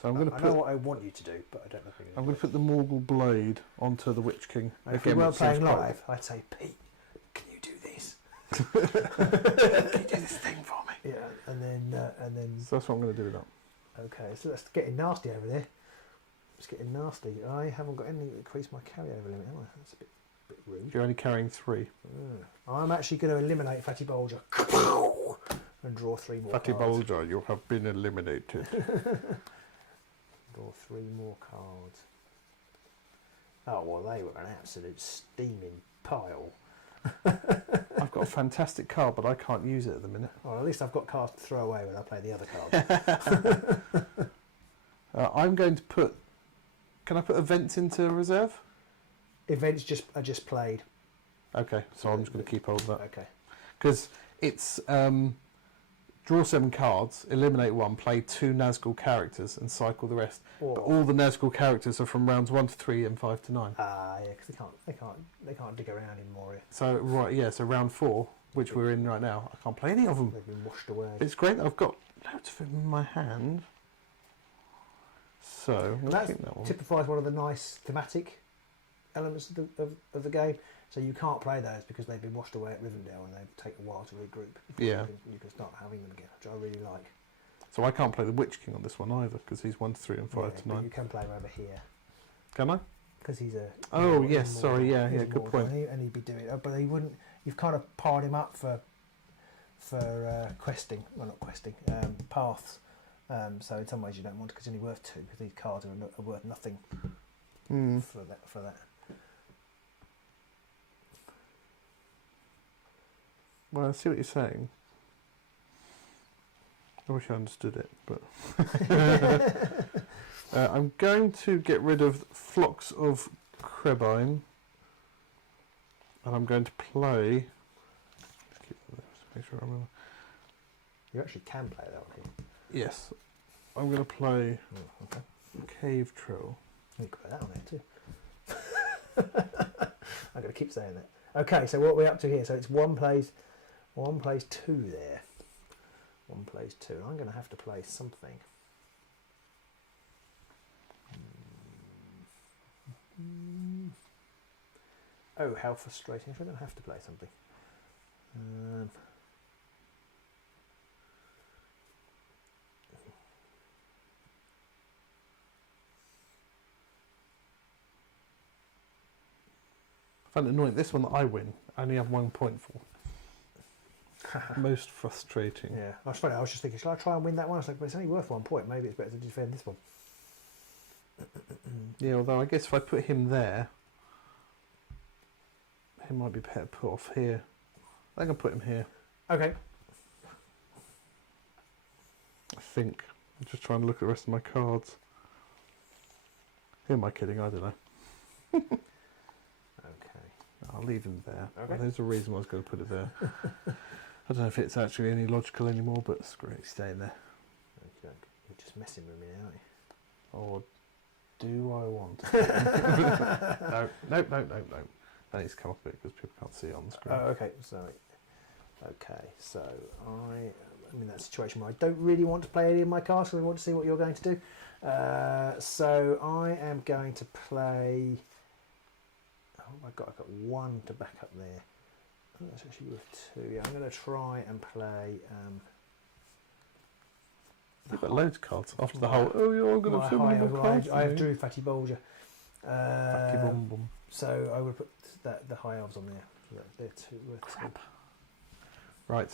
So I'm going to I put. know what I want you to do, but I don't know if I'm we're going to put the Morgul Blade onto the Witch King. And if we Again, weren't which seems playing quite- live, I'd say, Pete, can you do this? Can you do this thing for me? Yeah, and then So that's what I'm going to do with that. okay, so that's getting nasty over there. It's getting nasty. I haven't got anything to increase my carryover limit, have I? That's a bit rude. You're only carrying 3. I'm actually going to eliminate Fatty Bulger and draw 3 more Fatty cards. Bulger, you have been eliminated. Draw 3 more cards. Oh well, they were an absolute steaming pile. I've got a fantastic card, but I can't use it at the minute. Well, at least I've got cards to throw away when I play the other cards. I'm going to put... Can I put events into reserve? Events are just played. Okay, so I'm just going to keep hold of that. Okay. Because it's draw 7 cards, eliminate 1, play 2 Nazgul characters, and cycle the rest. Or, but all the Nazgul characters are from rounds 1 to 3 and 5 to 9. yeah, because they can't dig around in Moria. So right, yeah. So round 4, which we're in right now, I can't play any of them. They've been washed away. It's great that I've got loads of them in my hand. So And we'll keep that one. typifies one of the nice thematic elements of the game. So you can't play those because they've been washed away at Rivendell and they take a while to regroup. Yeah. You can start having them again, which I really like. So I can't play the Witch King on this one either because he's 1 to 3 and 5 Yeah, to but 9. you can play him over here Can I? because he's a. Oh, he's yes, more- sorry, yeah, he's yeah, good more- point. And he'd be doing it, but he wouldn't. You've kind of piled him up for questing. Well, not questing. Paths. So in some ways you don't want it because he's only worth 2 because these cards are worth nothing for that. Well, I see what you're saying. I wish I understood it, but I'm going to get rid of Flocks of Crebine, and I'm going to play. Let's keep that there, just make sure I remember. You actually can play that one here. Yes, I'm going to play Okay. Cave Troll. You can put that on there too. I'm going to keep saying that. Okay, so what are we up to here? So it's one plays 2 there. One plays 2. I'm going to have to play something. Oh, how frustrating. I'm going to have to play something. I find it annoying. This one that I win, I only have 1 point for. Most frustrating. Yeah, I was funny. I was just thinking, shall I try and win that one? I was like, but it's only worth 1 point. Maybe it's better to defend this one. Yeah, although I guess if I put him there, he might be better put off here. I think I'll put him here. Okay. I think. I'm just trying to look at the rest of my cards. Who am I kidding? I don't know. Okay. I'll leave him there. Okay. Well, there's a reason I was going to put it there. I don't know if it's actually any logical anymore, but screw it, staying there. Okay. You're just messing with me now, aren't you? Or do I want to? No. That needs to come off a bit because people can't see it on the screen. Oh, okay. Sorry. Okay, so I'm in that situation where I don't really want to play any of my cards because I want to see what you're going to do. So I am going to play. Oh my god, I've got 1 to back up there. Oh, that's actually worth 2. Yeah, I'm going to try and play. You've got loads of cards after the whole. Oh, you're going to have so many more cards. I have drew Fatty Bulger. Fatty Bum Bum. So I would put the high elves on there. They're 2 worth. Crap. Right,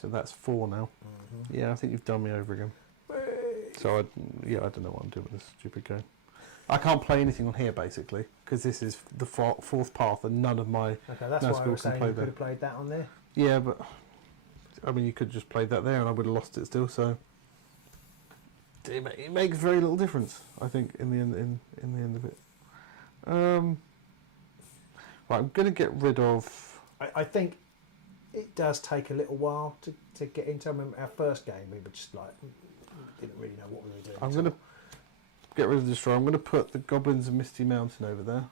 so that's 4 now. Mm-hmm. Yeah, I think you've done me over again. So I don't know what I'm doing with this stupid game. I can't play anything on here basically because this is the 4th path and none of my. Okay, that's Nazgul why I was can saying play you could there. have played that on there. Yeah, but I mean you could just play that there and I would have lost it still. So it makes very little difference. I think in the end of it. Right, I'm going to get rid of. I think it does take a little while to get into. I remember our first game, we were just like didn't really know what we were doing. I'm going to get rid of the Destroyer. I'm going to put the Goblins of Misty Mountain over there.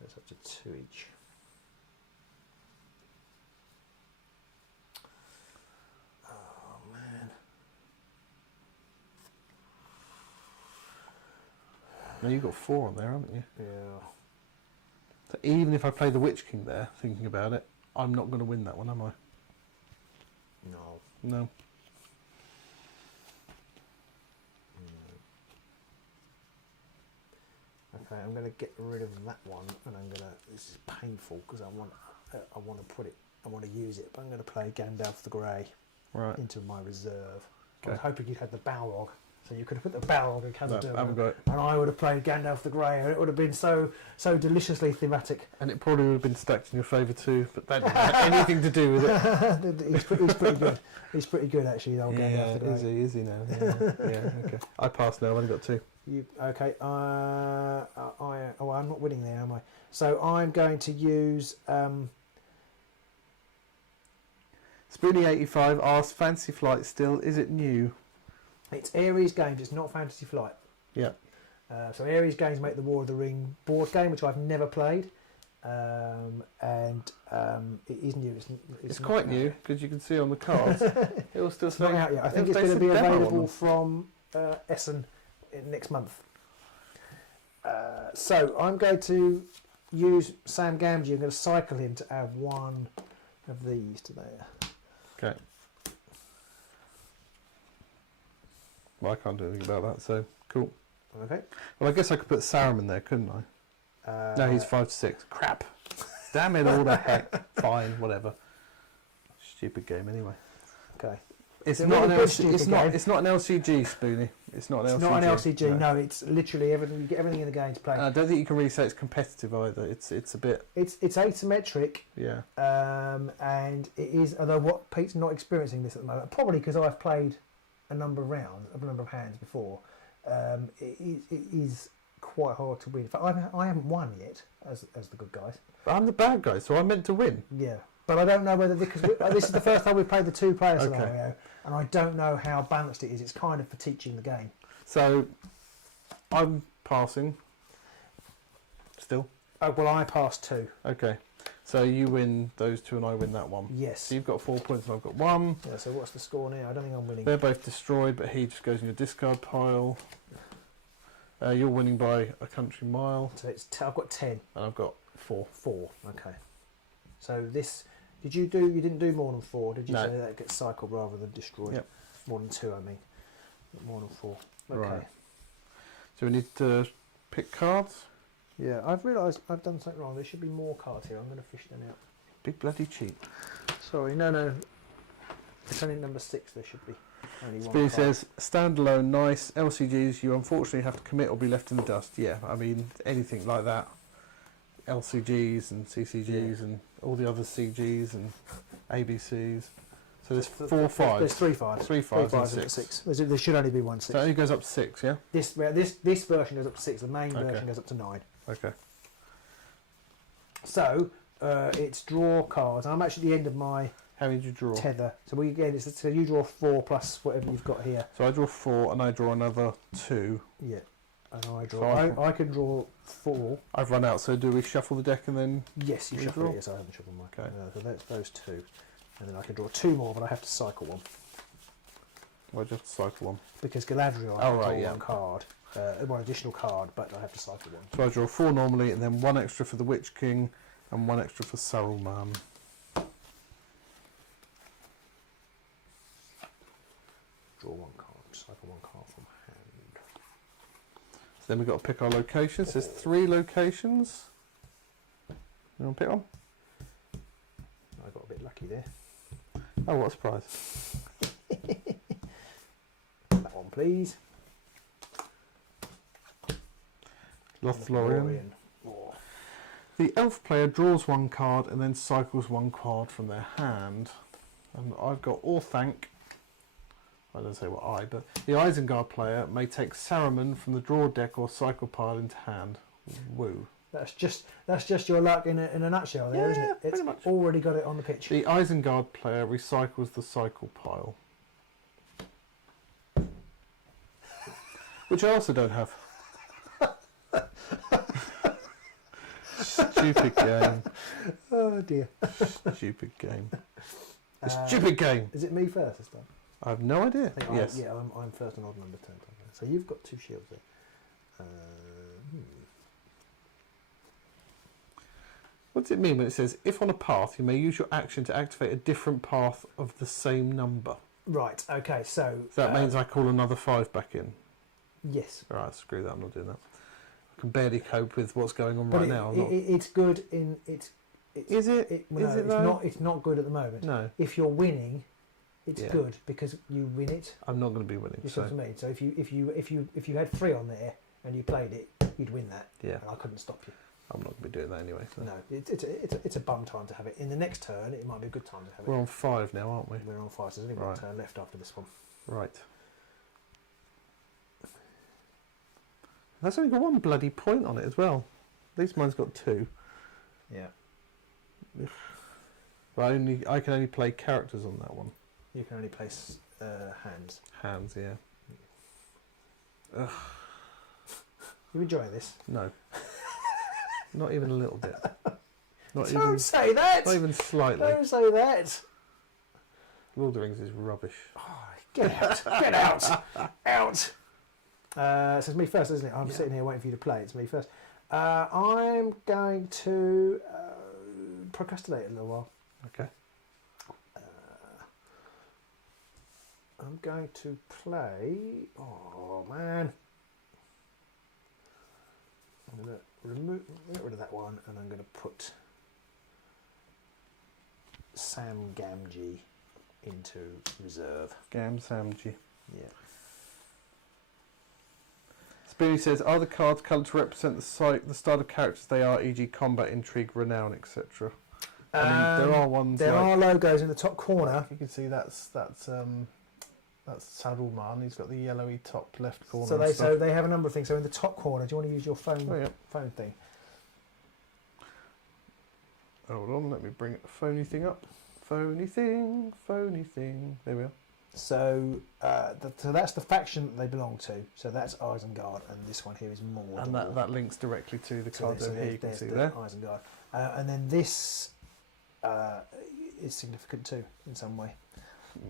That's up to 2 each. Oh man! Now you've got 4 on there, haven't you? Yeah. So even if I play the Witch King there, thinking about it, I'm not going to win that one, am I? No. No. Okay, I'm going to get rid of that one, and I'm going to. This is painful because I want to put it. I want to use it, but I'm going to play Gandalf the Grey Right. into my reserve. I Okay. was hoping you'd had the Balrog So you could have put the Balrog and Khazad-dûm, I haven't got it. and I would have played Gandalf the Grey, and it would have been so deliciously thematic. And it probably would have been stacked in your favour too, but that didn't have anything to do with it. He's pretty good. He's pretty good actually. The old Gandalf the Grey. Is he now? Yeah, okay. I passed now. I've only got 2. You okay? I'm not winning there, am I? So I'm going to use. Spoony85 asks, Fantasy Flight still? Is it new? It's Ares Games. It's not Fantasy Flight. Yeah. So Ares Games make the War of the Ring board game, which I've never played, and it is new. It's quite new because you can see on the cards. It will still It's not out yet. I think it's going to be available from Essen next month. So I'm going to use Sam Gamgee. I'm going to cycle him to add 1 of these to there. Okay. Well, I can't do anything about that, so cool. Okay. Well, I guess I could put Saruman there, couldn't I? No, he's 5-6. Crap. Damn it all the heck. Fine, whatever. Stupid game anyway. Okay. It's It's not an not a good LCG. stupid It's not. game. It's not an LCG, Spoonie. It's not an LCG. It's not an LCG. No, it's literally everything. You get everything in the game to play. And I don't think you can really say it's competitive either. It's a bit. It's asymmetric. Yeah. And it is, although what Pete's not experiencing this at the moment, probably because I've played a number of hands before, it is quite hard to win. In fact, I haven't won yet as the good guys. But I'm the bad guy, so I'm meant to win. Yeah, but I don't know whether because this is the first time we've played the 2-player Okay. scenario, and I don't know how balanced it is. It's kind of for teaching the game. So I'm passing. Still. Oh well, I passed 2. Okay. So you win those 2 and I win that one. Yes. So you've got 4 points and I've got 1. Yeah, so what's the score now? I don't think I'm winning. They're both destroyed, but he just goes in your discard pile. You're winning by a country mile, So I've got 10. and I've got 4. 4. Okay. So this, you didn't do more than 4, did you? No. So that gets cycled rather than destroyed. Yep. More than 2, I mean. More than 4. Okay. Right. So we need to pick cards. Yeah, I've realised I've done something wrong. There should be more cards here. I'm going to fish them out. Big bloody cheap. Sorry, no. It's only number 6. There should be only one Speedy card. says, standalone, nice. LCGs, you unfortunately have to commit or be left in the dust. Yeah, I mean, anything like that. LCGs and CCGs and all the other CGs and ABCs. So there's 4 5s. There's 3 5s. 3 5s and 6. There should only be 1 6. So it only goes up to 6, yeah? This version goes up to 6. The main version goes up to 9. Okay. So it's draw cards. I'm actually at the end of my How many did you draw? tether. So so you draw 4 plus whatever you've got here. So I draw 4 and I draw another 2. Yeah. And I draw. So I can draw 4. I've run out, so do we shuffle the deck and then... Yes, you You shuffle draw? it. Yes, I haven't shuffled mine. Okay. So that's those 2. And then I can draw 2 more, but I have to cycle 1. Why'd you have to cycle 1? Because Galadriel, I Oh, can right, draw yeah. 1 card. One additional card, but I have to cycle 1. So I draw 4 normally and then 1 extra for the Witch King and 1 extra for Saruman. Draw 1 card. Cycle 1 card from hand. So then we've got to pick our locations. There's 3 locations. You want to pick one? I got a bit lucky there. Oh, what a surprise. That one, please. Lothlorien. Oh. The elf player draws 1 card and then cycles 1 card from their hand. And I've got Orthanc. I don't say what but the Isengard player may take Saruman from the draw deck or cycle pile into hand. Woo. That's just your luck in a nutshell there, isn't it? It's pretty much. already got it on the pitch. The Isengard player recycles the cycle pile. Which I also don't have. Stupid game. Oh dear. Stupid game. A stupid game. Is it me first this time? I have no idea. I think Yes. I'm first on odd number 10. So you've got 2 shields there. What does it mean when it says, if on a path, you may use your action to activate a different path of the same number? Right, okay, so... So that means I call another 5 back in. Yes. Alright, screw that, I'm not doing that. I can barely cope with what's going on But right now. it's good in... Is it? No, Is it it's though? not. It's not good at the moment. No. If you're winning, it's good because you win it. I'm not going to be winning. You see what I mean? So if you had 3 on there and you played it, you'd win that. Yeah. And I couldn't stop you. I'm not going to be doing that anyway. So. No, it's a bum time to have it. In the next turn, it might be a good time to have it. We're on 5 now, aren't we? We're on 5, so there's only one turn left after this one. Right. That's only got 1 bloody point on it as well. At least mine's got 2. Yeah. But I can only play characters on that one. You can only place hands. Hands, yeah. Ugh. You enjoying this? No. Not even a little bit. Don't say that! Not even slightly. Don't say that! Lord of the Rings is rubbish. Oh, get out! Get out! Out! So it's me first, isn't it? I'm sitting here waiting for you to play. It's me first. I'm going to procrastinate a little while. Okay. I'm going to play... Oh, man. I'm going to get rid of that one, and I'm going to put Sam Gamgee into reserve. Samji. Yeah. Spinny says, are the cards coloured to represent the style of characters they are, e.g. combat, intrigue, renown, etc.? I mean, there are ones. There are logos in the top corner. You can see that's Saddleman. He's got the yellowy top left corner. So they have a number of things. So in the top corner, do you want to use your phone phone thing? Hold on, let me bring the phony thing up. Phony thing. There we are. So so that's the faction that they belong to. So that's Isengard, and this one here is Mordor. And that links directly to the card over here. You can see there. Isengard, and then this is significant too in some way.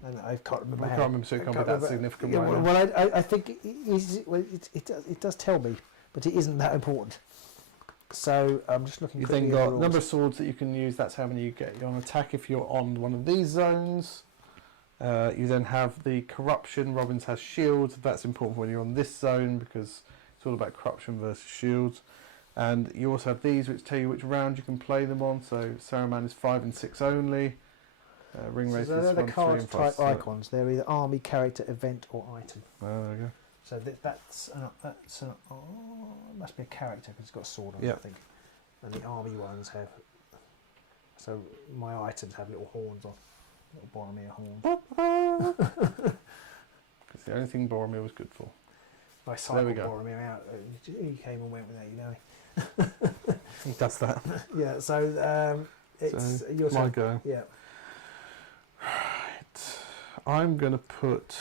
And I can't remember. I can't remember, so it can't be that significant. Yeah, well, I think it does tell me, but it isn't that important. So I'm just looking. You then got number of swords that you can use. That's how many you get. You're on attack if you're on one of these zones. You then have the corruption. Robbins has shields. That's important when you're on this zone because it's all about corruption versus shields. And you also have these which tell you which round you can play them on. So Saruman is 5 and 6 only. Ring race is 1, 3 and 5. They're the card type icons. They're either army, character, event, or item. There we go. So that's must be a character because it's got a sword on it, I think. And the army ones have. So my items have little horns on. Little Boromir horn. It's the only thing Boromir was good for. I cycled Boromir out. He came and went without you knowing. He does that. Yeah. So it's your my go. Yeah. Right. I'm going to put...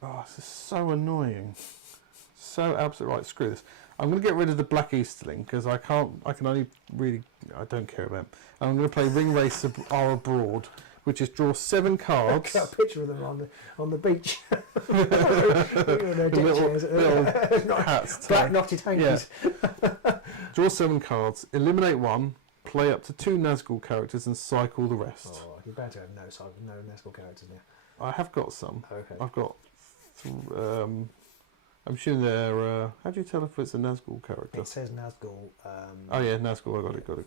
Oh, this is so annoying. So absolutely right. Screw this. I'm going to get rid of the Black Easterling because I can only really... I don't care about him. I'm going to play Ring Race Are Abroad, which is draw 7 cards. I've got a picture of them on the beach. little hats. Black knotted hankies. Yeah. Draw 7 cards, eliminate 1, play up to 2 Nazgul characters and cycle the rest. Oh, you're about to have no Nazgul characters now. I have got some. Okay. I've got... I'm assuming they're... how do you tell if it's a Nazgul character? It says Nazgul. Oh yeah, Nazgul. I got it.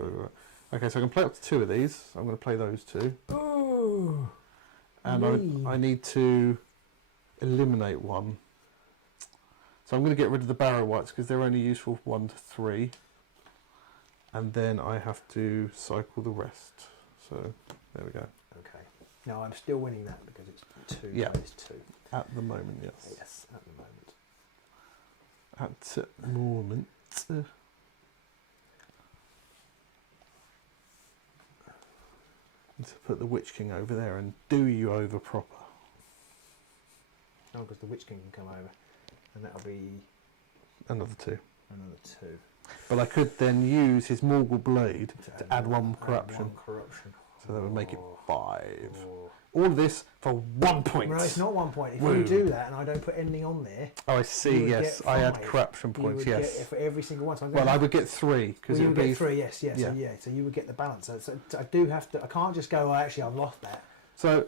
Okay, so I can play up to 2 of these. I'm going to play those 2. Ooh. And I need to eliminate 1. So I'm going to get rid of the Barrow Whites because they're only useful 1 to 3. And then I have to cycle the rest. So there we go. Okay. Now I'm still winning that because it's 2. Yeah. It's 2. At the moment, yes. Yes, at the moment. At the moment. To put the Witch King over there and do you over proper. Oh, because the Witch King can come over, and that'll be another 2. Another 2. But I could then use his Morgul Blade to add 1 corruption. So that would make it 5. Oh. All of this for 1 point. No, it's not 1 point. If you do that and I don't put anything on there... Oh, I see, yes. I add corruption points, yes. For every single one. So I would get 3. Well, you would get 3, yes. So you would get the balance. So I do have to... I can't just go, actually, I've lost that. So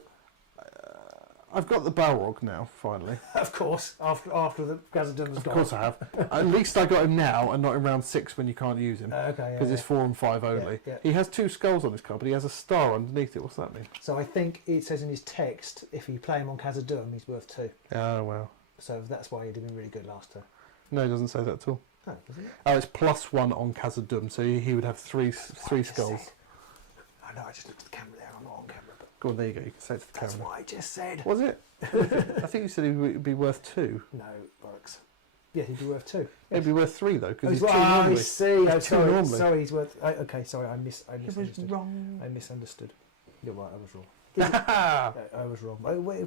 I've got the Balrog now, finally. Of course, after the Khazad-dûm has Of gone. course I have. At least I got him now and not in round 6 when you can't use him. Okay. Because it's 4 and 5 only. Yeah. He has 2 skulls on his card, but he has a star underneath it. What's that mean? So I think it says in his text, if you play him on Khazad-dûm, he's worth 2. Oh, well. So that's why he did me really good last turn. No, it doesn't say that at all. Oh, doesn't it? Oh, it's +1 on Khazad-dûm, so he would have three skulls. I know, I just looked at the camera there. I'm not on camera. But Go on, there you go. You can say it to the that's camera. what I just said. Was it? I think you said he would be worth 2. No, bollocks. Yeah, he'd be worth 2. He'd be worth 3 though, because he's 2 I normally. see. He's 2 normally. Sorry, he's worth. Okay, sorry, I He misunderstood. was wrong. I misunderstood. You're right, I was wrong. I was wrong.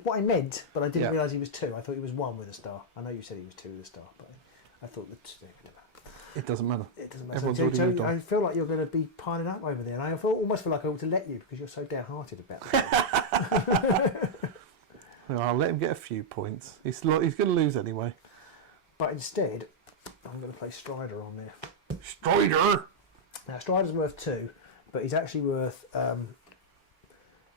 What I meant, but I didn't realise he was 2. I thought he was 1 with a star. I know you said he was 2 with a star, but I thought that It doesn't matter. it doesn't matter. Everyone's already moved on. I feel like you're going to be piling up over there, and I almost feel like I ought to let you because you're so downhearted about it. Well, I'll let him get a few points. He's going to lose anyway. But instead, I'm going to play Strider on there. Strider! Now Strider's worth 2, but he's actually worth.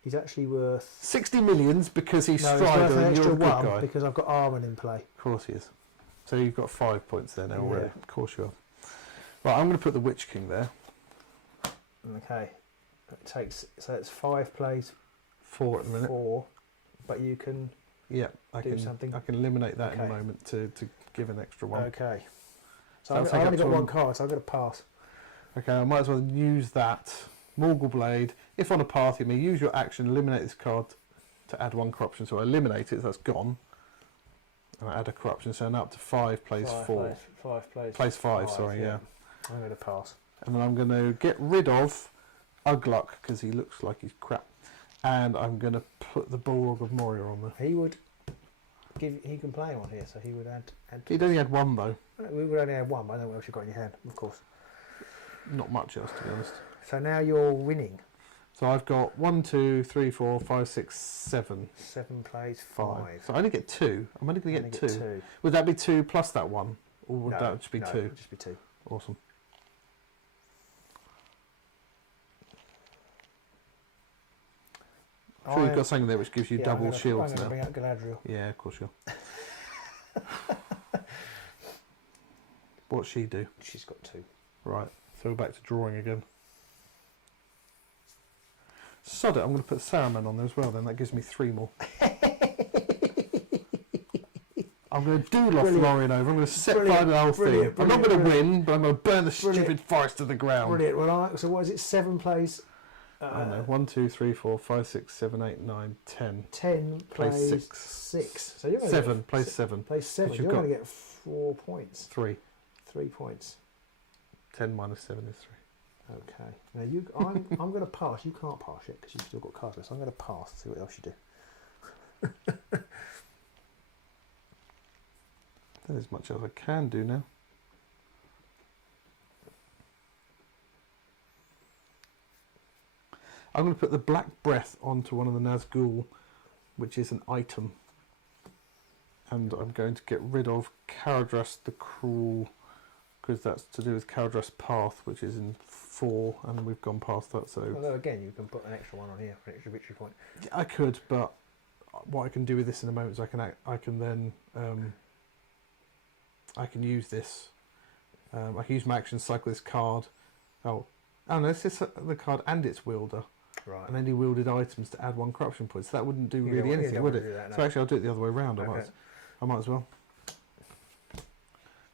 He's actually worth 60 millions because he's no, Strider he's worth an and you're extra a good 1 guy. because I've got Armin in play. Of course he is. So you've got 5 points there now already. Yeah. Of course you are. Right, I'm going to put the Witch King there. Okay, it takes so it's 5 plays 4 at the minute. 4, but you can. Yeah, I Do can. something. I can eliminate that in a Okay. moment to give an extra 1. Okay. So That'll I've take only up got to 1 card, so I'm going to pass. Okay, I might as well use that Morgul Blade. If on a party, me use your action, eliminate this card to add 1 corruption. So I eliminate it, so that's gone. And I add a corruption, so now up to 5 plays 4. 5 plays. Plays 5, sorry, yeah. I'm going to pass. And then I'm going to get rid of Ugluck because he looks like he's crap. And I'm going to put the Balrog of Moria on there. He would give. He can play on here, so he would add. He'd only had 1 though. We would only have 1, but I don't know what else you've got in your hand, of course. Not much else, to be honest. So now you're winning. So I've got 1, 2, 3, 4, 5, 6, 7. 7 plays 5. 5. So I only get 2. I'm only going to Only get 2. 2. Would that be 2 plus that 1? Or would No, that just be no, 2? It would just be 2. Awesome. I'm sure you've got something there which gives you double shields I'm now. going to bring out Galadriel. Yeah, of course you are. What's she do? She's got 2. Right, so we're back to drawing again. Sod it, I'm going to put Saruman on there as well then, that gives me 3 more. I'm going to do Lothlorien over, I'm going to set fire to the whole thing. I'm not going to win, but I'm going to burn the stupid forest to the ground. Brilliant. Well, so what is it? 7 plays. I don't know, 1, 2, 3, 4, 5, 6, 7, 8, 9, 10. 10 Plays plays 6. 6. So you're going 7, to plays 7. Plays 7. But You're you've going to get 4 points. 3. 3 points. 10 minus 7 is 3. Okay. Now I'm going to pass. You can't pass yet because you've still got cards left. So I'm going to pass. See what else you do. There's much else I can do now. I'm going to put the Black Breath onto one of the Nazgul, which is an item. And I'm going to get rid of Caradhras the Cruel, because that's to do with Caradhras Path, which is in 4, and we've gone past that. So Although again, you can put an extra 1 on here for an extra victory point. yeah, I could, but what I can do with this in a moment is I can then I can use this. I can use my action, cycle this card. Oh no, it's just the card and its wielder. Right. And any wielded items to add 1 corruption point. So that wouldn't do You really don't want- you anything, don't would want it? to do that, no. So actually I'll do it the other way around. Okay. I might as well.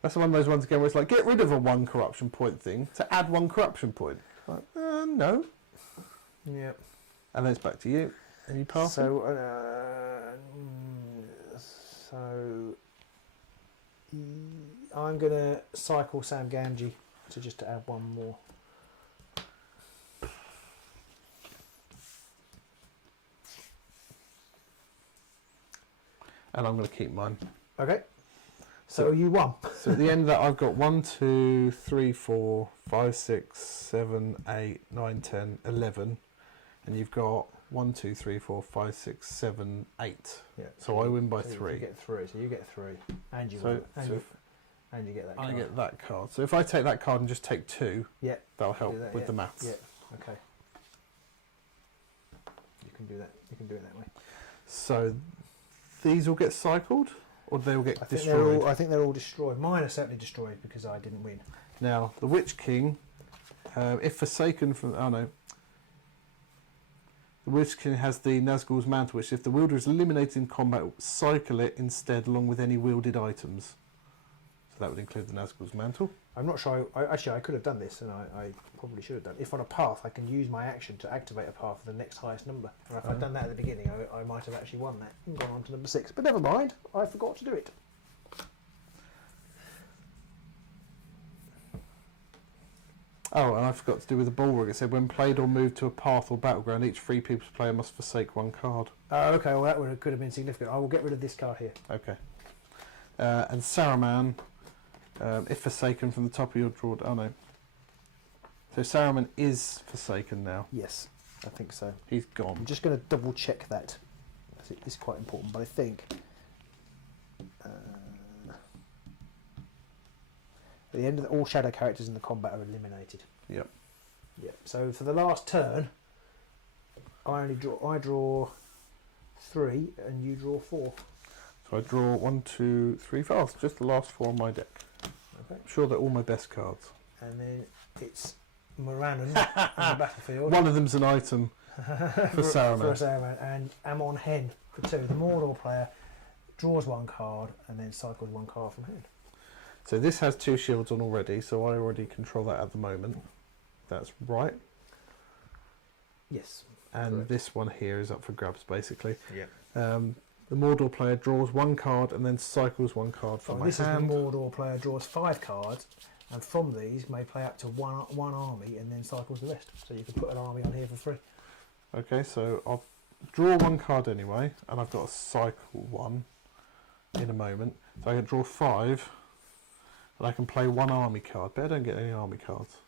That's one of those ones again where it's like, get rid of a 1 corruption point thing to add 1 corruption point. Like, no. Yeah. And then it's back to you. And you pass it. So I'm going to cycle Sam Gamgee to add 1 more. And I'm going to keep mine. Okay. So you won. So at the end of that, I've got 1, 2, 3, 4, 5, 6, 7, 8, 9, 10, 11. And you've got 1, 2, 3, 4, 5, 6, 7, 8. Yeah. So I win by So 3. You get 3. So you get 3. And you So, win. so And you get that I card. get that card. So if I take that card and just take 2, Yeah. that'll help Do that, with yeah. the maths. Yeah. Okay. You can do that. You can do it that way. So these will get cycled, or they'll get I think destroyed? I think they're all destroyed. Mine are certainly destroyed because I didn't win. Now, the Witch King, if forsaken from... Oh, no. The Witch King has the Nazgul's Mantle, which if the wielder is eliminated in combat, cycle it instead along with any wielded items. So that would include the Nazgul's Mantle. I'm not sure. Actually, I could have done this, and I probably should have done. If on a path, I can use my action to activate a path of the next highest number. And if I'd done that at the beginning, I might have actually won that and gone on to number 6. But never mind, I forgot to do it. Oh, and I forgot to do with the Bulwark. It said when played or moved to a path or battleground, each free people's player must forsake one card. Okay, well that could have been significant. I will get rid of this card here. Okay. And Saruman, if forsaken from the top of your draw... Oh, no. So Saruman is forsaken now. Yes, I think so. He's gone. I'm just going to double check that. It's quite important, but I think... at the end of all shadow characters in the combat are eliminated. Yep. Yep. So for the last turn, I draw 3 and you draw 4. So I draw 1, 2, 3, 4. Oh, just the last 4 on my deck. Okay. I'm sure they're all my best cards. And then it's Morannon on the battlefield. One of them's an item for Saruman. For Saruman. And Amon Hen for 2. The Mordor player draws 1 card and then cycles 1 card from hand. So this has 2 shields on already, so I already control that at the moment. That's right. Yes. And correct. this one here is up for grabs, basically. Yeah. The Mordor player draws 1 card and then cycles 1 card from my this hand. is the Mordor player draws 5 cards, and from these may play up to one army and then cycles the rest. So you can put an army on here for free. Okay, so I'll draw 1 card anyway, and I've got to cycle 1 in a moment. So I can draw 5, and I can play 1 army card, but I don't get any army cards.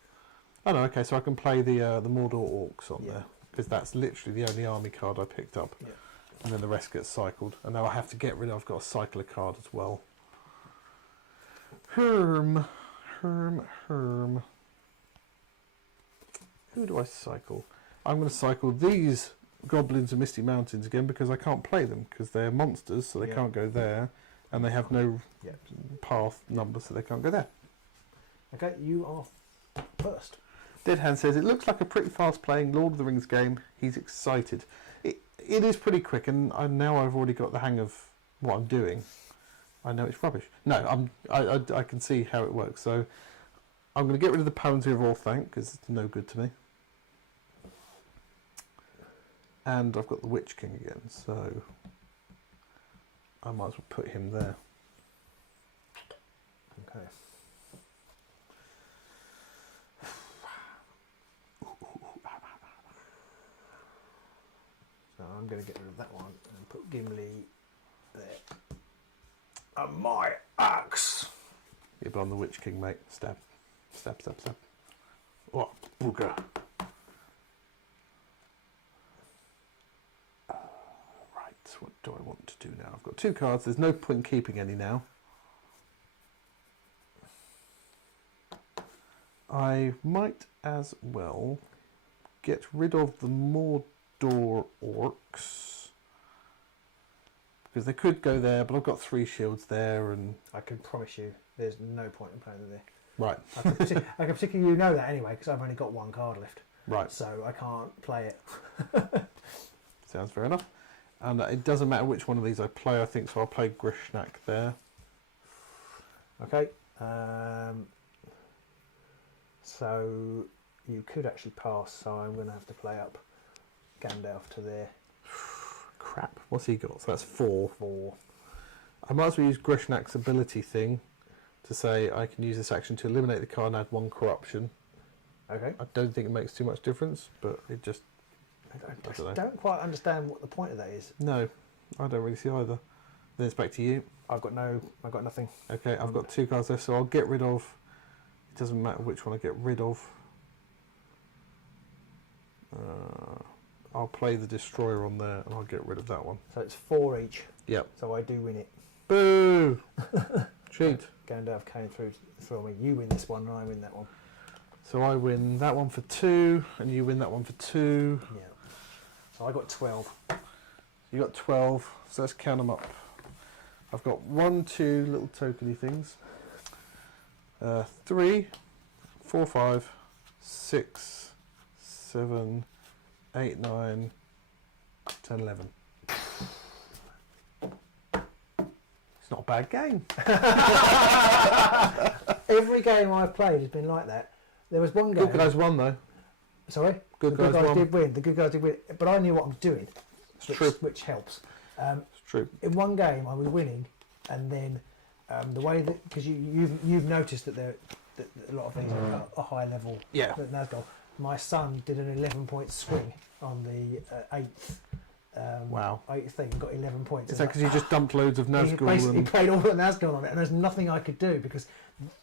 Oh no, okay, so I can play the Mordor Orcs on there, because that's literally the only army card I picked up. Yeah. And then the rest gets cycled. And now I have to get rid of... I've got to cycle a card as well. Herm. Who do I cycle? I'm going to cycle these Goblins of Misty Mountains again because I can't play them because they're monsters, so they can't go there. And they have no path number, so they can't go there. Okay, you are first. Dead Hand says, it looks like a pretty fast playing Lord of the Rings game. He's excited. It is pretty quick, and now I've already got the hang of what I'm doing. I know it's rubbish. No, I can see how it works. So I'm going to get rid of the Palantir of Warofthering because it's no good to me. And I've got the Witch King again, so I might as well put him there. Okay. So I'm going to get rid of that one and put Gimli there. And my axe! Yeah, but I'm the Witch King, mate. Stab. Stab, stab, stab. Oh, booger. Right, what do I want to do now? I've got 2 cards. There's no point in keeping any now. I might as well get rid of the Mordor Orcs. Because they could go there, but I've got 3 shields there, and I can promise you there's no point in playing them there. right. I can particularly know that anyway because I've only got 1 card left. Right. So I can't play it. Sounds fair enough. And it doesn't matter which one of these I play, I think, so I'll play Grishnak there. Okay. So you could actually pass, so I'm going to have to play up Gandalf to there. Crap. What's he got? So that's 4. 4. I might as well use Grishnak's ability thing to say I can use this action to eliminate the card and add 1 corruption. Okay. I don't think it makes too much difference, but it just... I don't quite understand what the point of that is. No, I don't really see either. Then it's back to you. I've got nothing. Okay, I've got 2 cards left, so I'll get rid of... It doesn't matter which one I get rid of. I'll play the Destroyer on there and I'll get rid of that one. So it's 4 each. Yep. So I do win it. Boo! Cheat. Gandalf came through me. You win this one and I win that one. So I win that one for 2 and you win that one for 2. Yeah. So I got 12. You got 12, so let's count them up. I've got 1, 2 little tokeny things. 3, 4, 5, 6, 7, 8, 9, 10, 11. It's not a bad game. Every game I've played has been like that. There was one game. Good guys won though. Sorry? Good guys won. did win. The good guys did win. But I knew what I was doing, which helps. It's true. In one game I was winning, and then the way that, because you've noticed that that a lot of things are a high level. Yeah. Nazgul. My son did an 11-point swing on the 8th. Wow. 8th thing, got 11 points. Is that because you just dumped loads of Nazgul? He played all the Nazgul on it, and there's nothing I could do because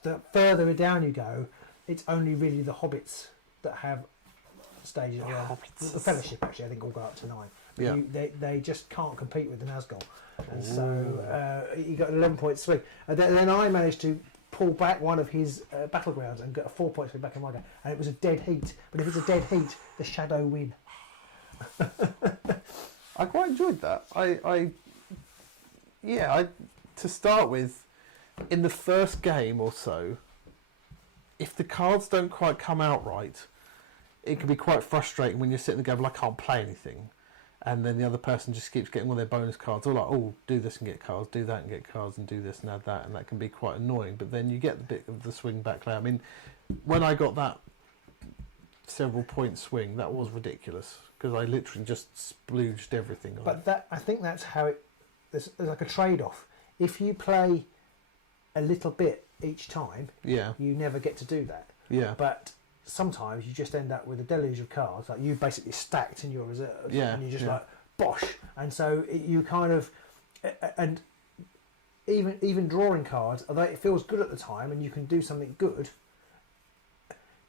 the further down you go, it's only really the hobbits that have stages. The Fellowship actually, I think, all go up to 9. Yeah. They just can't compete with the Nazgul, and so he got an 11-point swing. And then I managed to pull back one of his Battlegrounds and get a 4-point swing back in my game, and it was a dead heat. But if it's a dead heat, the Shadow win. I quite enjoyed that. To start with, in the first game or so, if the cards don't quite come out right, it can be quite frustrating when you're sitting there going, well, I can't play anything. And then the other person just keeps getting all their bonus cards. All like, oh, do this and get cards, do that and get cards, and do this and add that. And that can be quite annoying. But then you get the bit of the swing back later. I mean, when I got that several point swing, that was ridiculous. Because I literally just splooged everything on it. But I think that's how it... There's like a trade-off. If you play a little bit each time, yeah, you never get to do that. Yeah. But sometimes you just end up with a deluge of cards. Like you've basically stacked in your reserves. Yeah. And you're just like, bosh. And so you kind of... And even drawing cards, although it feels good at the time and you can do something good,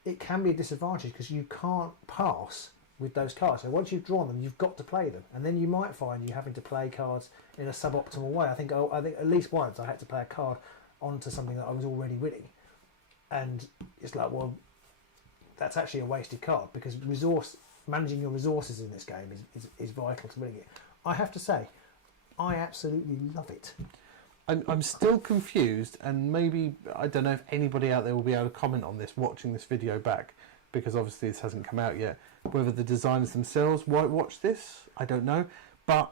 it can be a disadvantage because you can't pass with those cards. So once you've drawn them, you've got to play them, and then you might find you having to play cards in a suboptimal way. I think at least once I had to play a card onto something that I was already winning, and it's like, well, that's actually a wasted card because managing your resources in this game is vital to winning it. I have to say, I absolutely love it. I'm still confused, and maybe I don't know if anybody out there will be able to comment on this watching this video back, because obviously this hasn't come out yet. Whether the designers themselves whitewash this, I don't know. But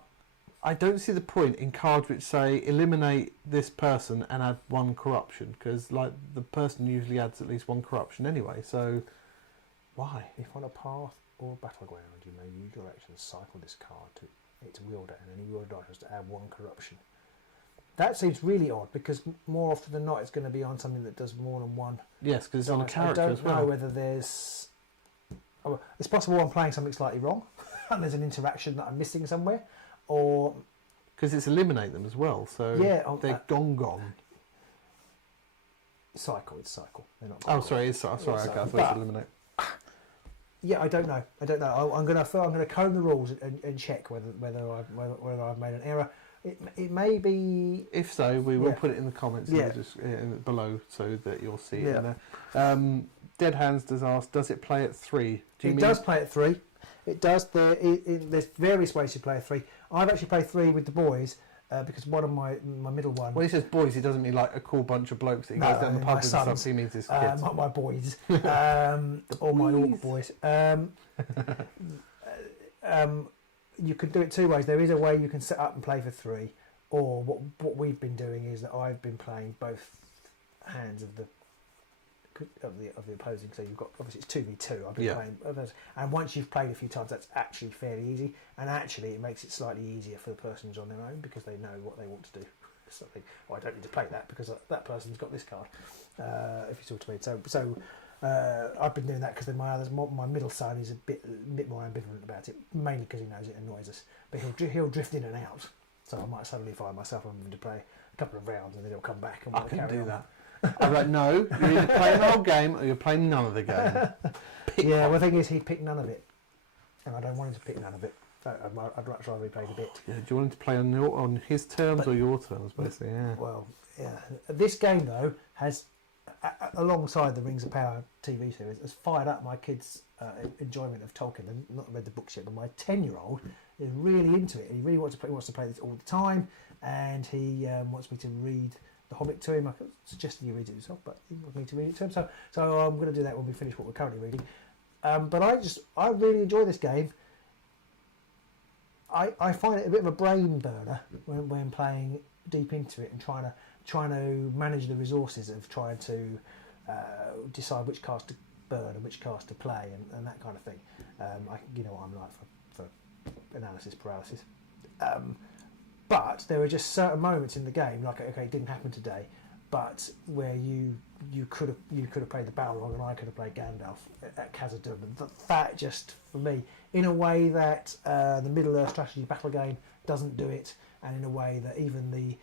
I don't see the point in cards which say eliminate this person and add 1 corruption, because like the person usually adds at least 1 corruption anyway. So why? If on a path or battleground you may use your action to cycle this card to its wielder, and any wielder has to add 1 corruption. That seems really odd because more often than not it's going to be on something that does more than 1. Yes, because it's on a character as well. I don't know whether there's... It's possible I'm playing something slightly wrong and there's an interaction that I'm missing somewhere, or... Because it's eliminate them as well, so yeah, they're gone. It's cycle. They're not. Oh, sorry, okay, I thought it's eliminate. Yeah, I don't know. I'm going to comb the rules and check whether I've made an error. It may be. If so, we will put it in the comments below so that you'll see it in there. Dead Hands does ask, does it play at 3? It does play at 3. It does. There's various ways to play at 3. I've actually played 3 with the boys because one of my middle one. When he says boys, he doesn't mean like a cool bunch of blokes that he goes down the pub and stuff. He means his kids. My boys, or my Orc boys. You can do it 2 ways. There is a way you can set up and play for 3, or what we've been doing is that I've been playing both hands of the opposing. So you've got, obviously it's 2v2. I've been playing, and once you've played a few times, that's actually fairly easy. And actually, it makes it slightly easier for the person who's on their own because they know what they want to do. Something. I don't need to play that because that person's got this card. If you see what I mean. So I've been doing that because my middle son is a bit more ambivalent about it, mainly because he knows it annoys us. But he'll drift in and out. So I might suddenly find myself having to play a couple of rounds and then he'll come back and I can do on. that. I'm like, no, you're either playing the whole game or you're playing none of the game. Well, the thing is, he picked none of it, and I don't want him to pick none of it. I'd much rather he played a bit. Yeah, do you want him to play on his terms or your terms, basically? Yeah. Well, yeah. This game though has alongside the Rings of Power TV series, has fired up my kids' enjoyment of Tolkien. And not read the books yet, but my 10-year-old is really into it. He really wants to play this all the time, and he wants me to read The Hobbit to him. I suggested you read it yourself, but he wants me to read it to him. So I'm going to do that when we finish what we're currently reading. But I really enjoy this game. I find it a bit of a brain burner when playing deep into it and trying to manage the resources of trying to decide which cards to burn and which cards to play and that kind of thing. You know what I'm like for analysis paralysis. But there are just certain moments in the game, like okay, it didn't happen today, but where you could have played the Balrog and I could have played Gandalf at Khazad-dûm. And that just, for me, in a way that the Middle-earth strategy battle game doesn't do it, and in a way that even the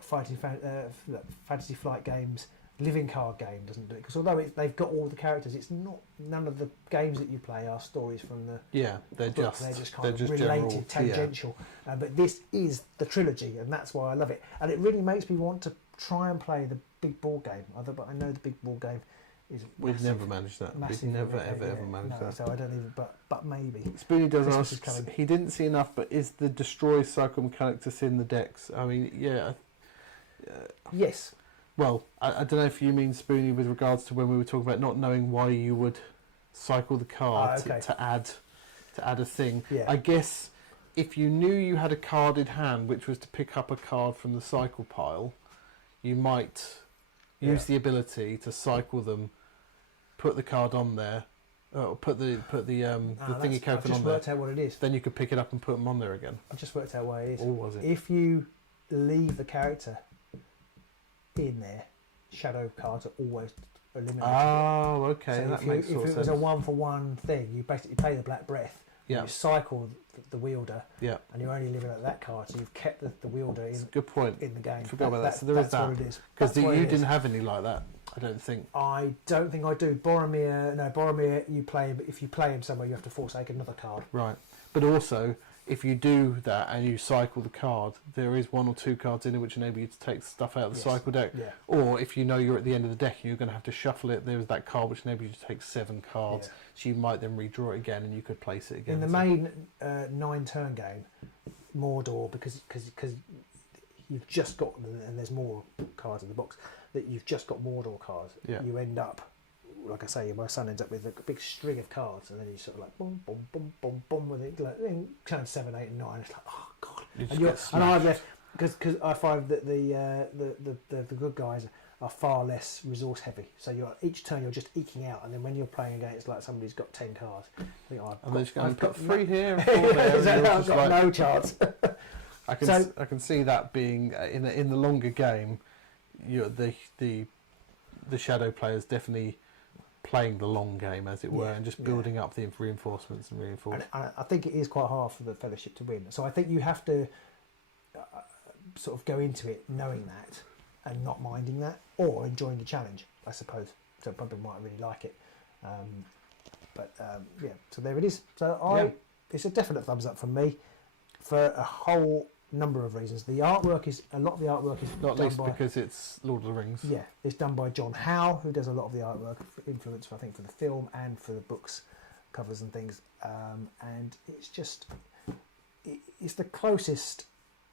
Fantasy Flight games, living card game doesn't do it. Because although they've got all the characters, it's not, none of the games that you play are stories from the they're book. just kind of related, general, tangential. But this is the trilogy, and that's why I love it. And it really makes me want to try and play the big board game. But I know the big board game is we've never managed that. We've never ever managed that. So I don't even. But maybe. Spoonie does ask. He didn't see enough, but is the destroy cycle mechanic to see in the decks? I mean, yeah. Yes. Well, I don't know if you mean Spoonie with regards to when we were talking about not knowing why you would cycle the card to add a thing. Yeah. I guess if you knew you had a carded hand, which was to pick up a card from the cycle pile, you might use the ability to cycle them, put the card on there, put the thingy token on there. I've just worked out what it is. Then you could pick it up and put them on there again. I've just worked out what it is. Or was it? If you leave the character in there, shadow cards are always eliminated. Oh, okay. So that makes sense. If it was a 1-for-1 thing, you basically play the Black Breath. Yeah. You cycle the wielder. Yeah. And you're only living at that card, so you've kept the wielder in. Good point. In the game. I forgot about that. So there is that. That's what it is. Because you didn't have any like that, I don't think. I don't think I do. Boromir, you play him. If you play him somewhere, you have to forsake another card. Right. But also, if you do that and you cycle the card, there is 1 or 2 cards in it which enable you to take stuff out of the cycle deck. Yeah. Or if you know you're at the end of the deck and you're going to have to shuffle it, there's that card which enables you to take 7 cards. Yeah. So you might then redraw it again and you could place it again. In the main 9-turn game, Mordor, because you've just got, and there's more cards in the box, that you've just got Mordor cards, you end up, like I say, my son ends up with a big string of cards, and then he's sort of like boom, boom, boom, boom, boom with it, like turn 7, 8, and 9. It's like, oh god, and I've left because I find that the good guys are far less resource heavy. So each turn you're just eking out, and then when you're playing against like somebody's got 10 cards, I think I've got 3 here and 4 there. I've got no chance. I can see that being in the longer game, the shadow players definitely playing the long game, as it were, and just building up the reinforcements and reinforcements. And I think it is quite hard for the Fellowship to win. So I think you have to sort of go into it knowing that and not minding that, or enjoying the challenge, I suppose. So people might really like it. So there it is. So it's a definite thumbs up from me for a whole number of reasons. A lot of the artwork is not least because it's Lord of the Rings. Yeah, it's done by John Howe, who does a lot of the artwork, influence I think for the film and for the books covers and things. And it's just it's the closest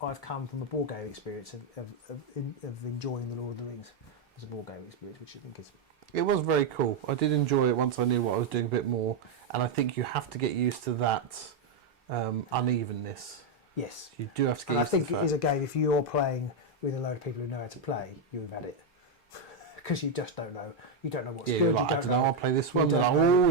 I've come from a board game experience of enjoying the Lord of the Rings as a board game experience, which I think is. It was very cool. I did enjoy it once I knew what I was doing a bit more, and I think you have to get used to that unevenness. Yes, you do have to get and used to I think it is a game, if you're playing with a load of people who know how to play, you've had it. Because you just don't know. You don't know what's good. Like, I don't know, I'll play this one. You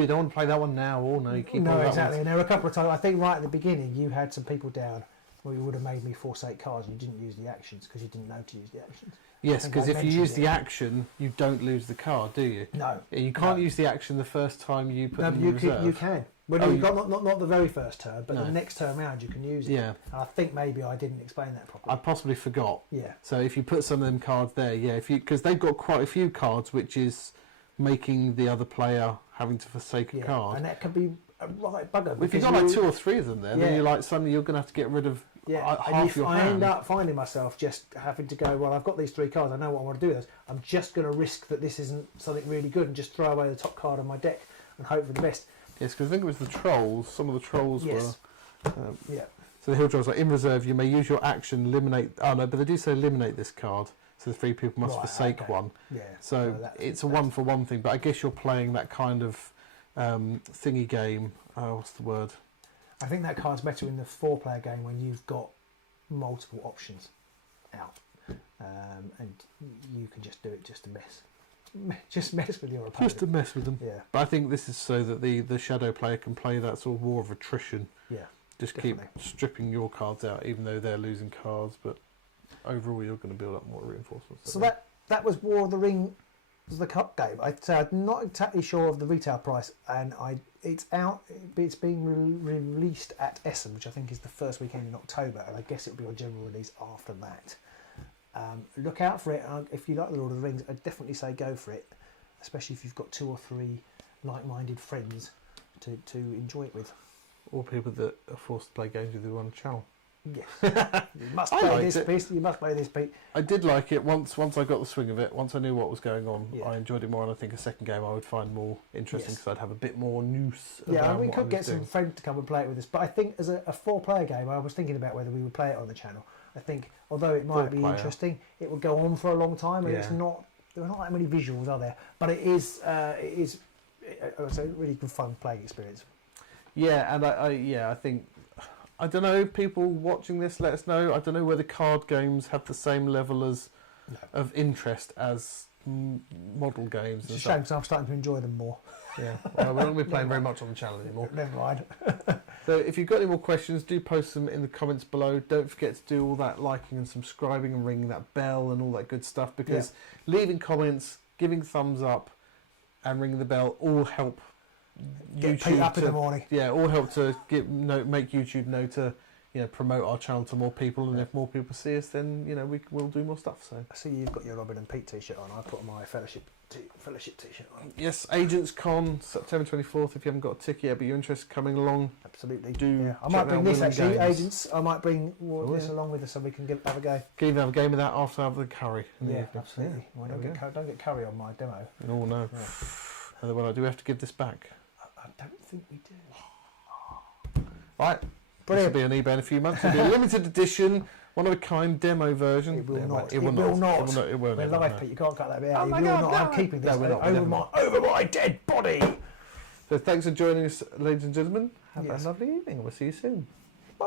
don't want to play that one now. Oh, no, you keep No, exactly. And there were a couple of times, I think right at the beginning, you had some people down where you would have made me forsake cards and you didn't use the actions because you didn't know to use the actions. Yes, because if you use the action, you don't lose the card, do you? No. You can't use the action the first time you put them in reserve. You can. Well, you've got not the very first turn, but the next turn round you can use it. Yeah. And I think maybe I didn't explain that properly. I possibly forgot. Yeah. So if you put some of them cards there, because they've got quite a few cards, which is making the other player having to forsake a card. And that can be a right bugger. Well, if you've got like 2 or 3 of them there, then you're like, suddenly you're going to have to get rid of Yeah, and half if your I hand. end up finding myself just having to go, well, I've got these 3 cards, I know what I want to do with those. I'm just going to risk that this isn't something really good and just throw away the top card of my deck and hope for the best. Yes, because I think it was the trolls. Some of the trolls Yes. were. Yeah. So the hill trolls, like in reserve, you may use your action, eliminate. Oh no, but they do say eliminate this card. So the 3 people must Right, forsake okay. one. Yeah. So it's a 1-for-1 thing. But I guess you're playing that kind of thingy game. What's the word? I think that card's better in the 4-player game when you've got multiple options out, and you can just do it just to just mess with your opponent. Just to mess with them. Yeah. But I think this is so that the shadow player can play that sort of war of attrition. Yeah. Just definitely. keep stripping your cards out, even though they're losing cards. But overall, you're going to build up more reinforcements. So that was War of the Ring, was the cup game. I'm not exactly sure of the retail price, and it's out. It's being released at Essen, which I think is the first weekend in October, and I guess it'll be on general release after that. Look out for it. If you like the Lord of the Rings, I'd definitely say go for it, especially if you've got 2 or 3 like-minded friends to enjoy it with. Or people that are forced to play games with you on the channel. Yes. You must play this piece. You must play this piece. I did like it once I got the swing of it. Once I knew what was going on, Yeah. I enjoyed it more. And I think a second game I would find more interesting Yes. because I'd have a bit more noose. Yeah, around we what I could was get doing. some friends to come and play it with us. But I think as a 4-player game, I was thinking about whether we would play it on the channel. I think although it might be 4-player. interesting, it would go on for a long time, and it's Yeah. not. There are not that many visuals, are there? But it is. It's a really good fun playing experience. Yeah, and I think I don't know. People watching this, let us know. I don't know whether card games have the same level of interest as model games. It's a And shame stuff. because I'm starting to enjoy them more. Yeah, well, we're not going to be playing very much on the channel anymore. Never mind. So if you've got any more questions, do post them in the comments below. Don't forget to do all that liking and subscribing and ringing that bell and all that good stuff, because leaving comments, giving thumbs up and ringing the bell all help Get Pete up in the morning. Yeah, all help to make YouTube know to promote our channel to more people, and if more people see us, then we'll do more stuff. So I see you've got your Robin and Pete t-shirt on. I put my fellowship t-shirt on. yes, Agents Con September 24th. If you haven't got a ticket yet but you're interested coming along, Absolutely. do I might check bring out this William actually, Games. Agents. I might bring this along with us so we can have a go. Can even have a game of that after have the curry. in the Yeah, evening. absolutely. Yeah, Well, there we don't get curry on my demo. Oh no. Yeah. Otherwise, do we have to give this back? I don't think we do. Right. Brilliant. This will be on eBay in a few months. It'll be a limited edition, one-of-a-kind demo version. It will not. It will not. It won't. We're ever, live, no. Pete. You can't cut that bit out. Oh It my will God, not. no. I'm keeping this No, we're not. over my dead body. So thanks for joining us, ladies and gentlemen. Have Yes. a lovely evening. We'll see you soon. Bye.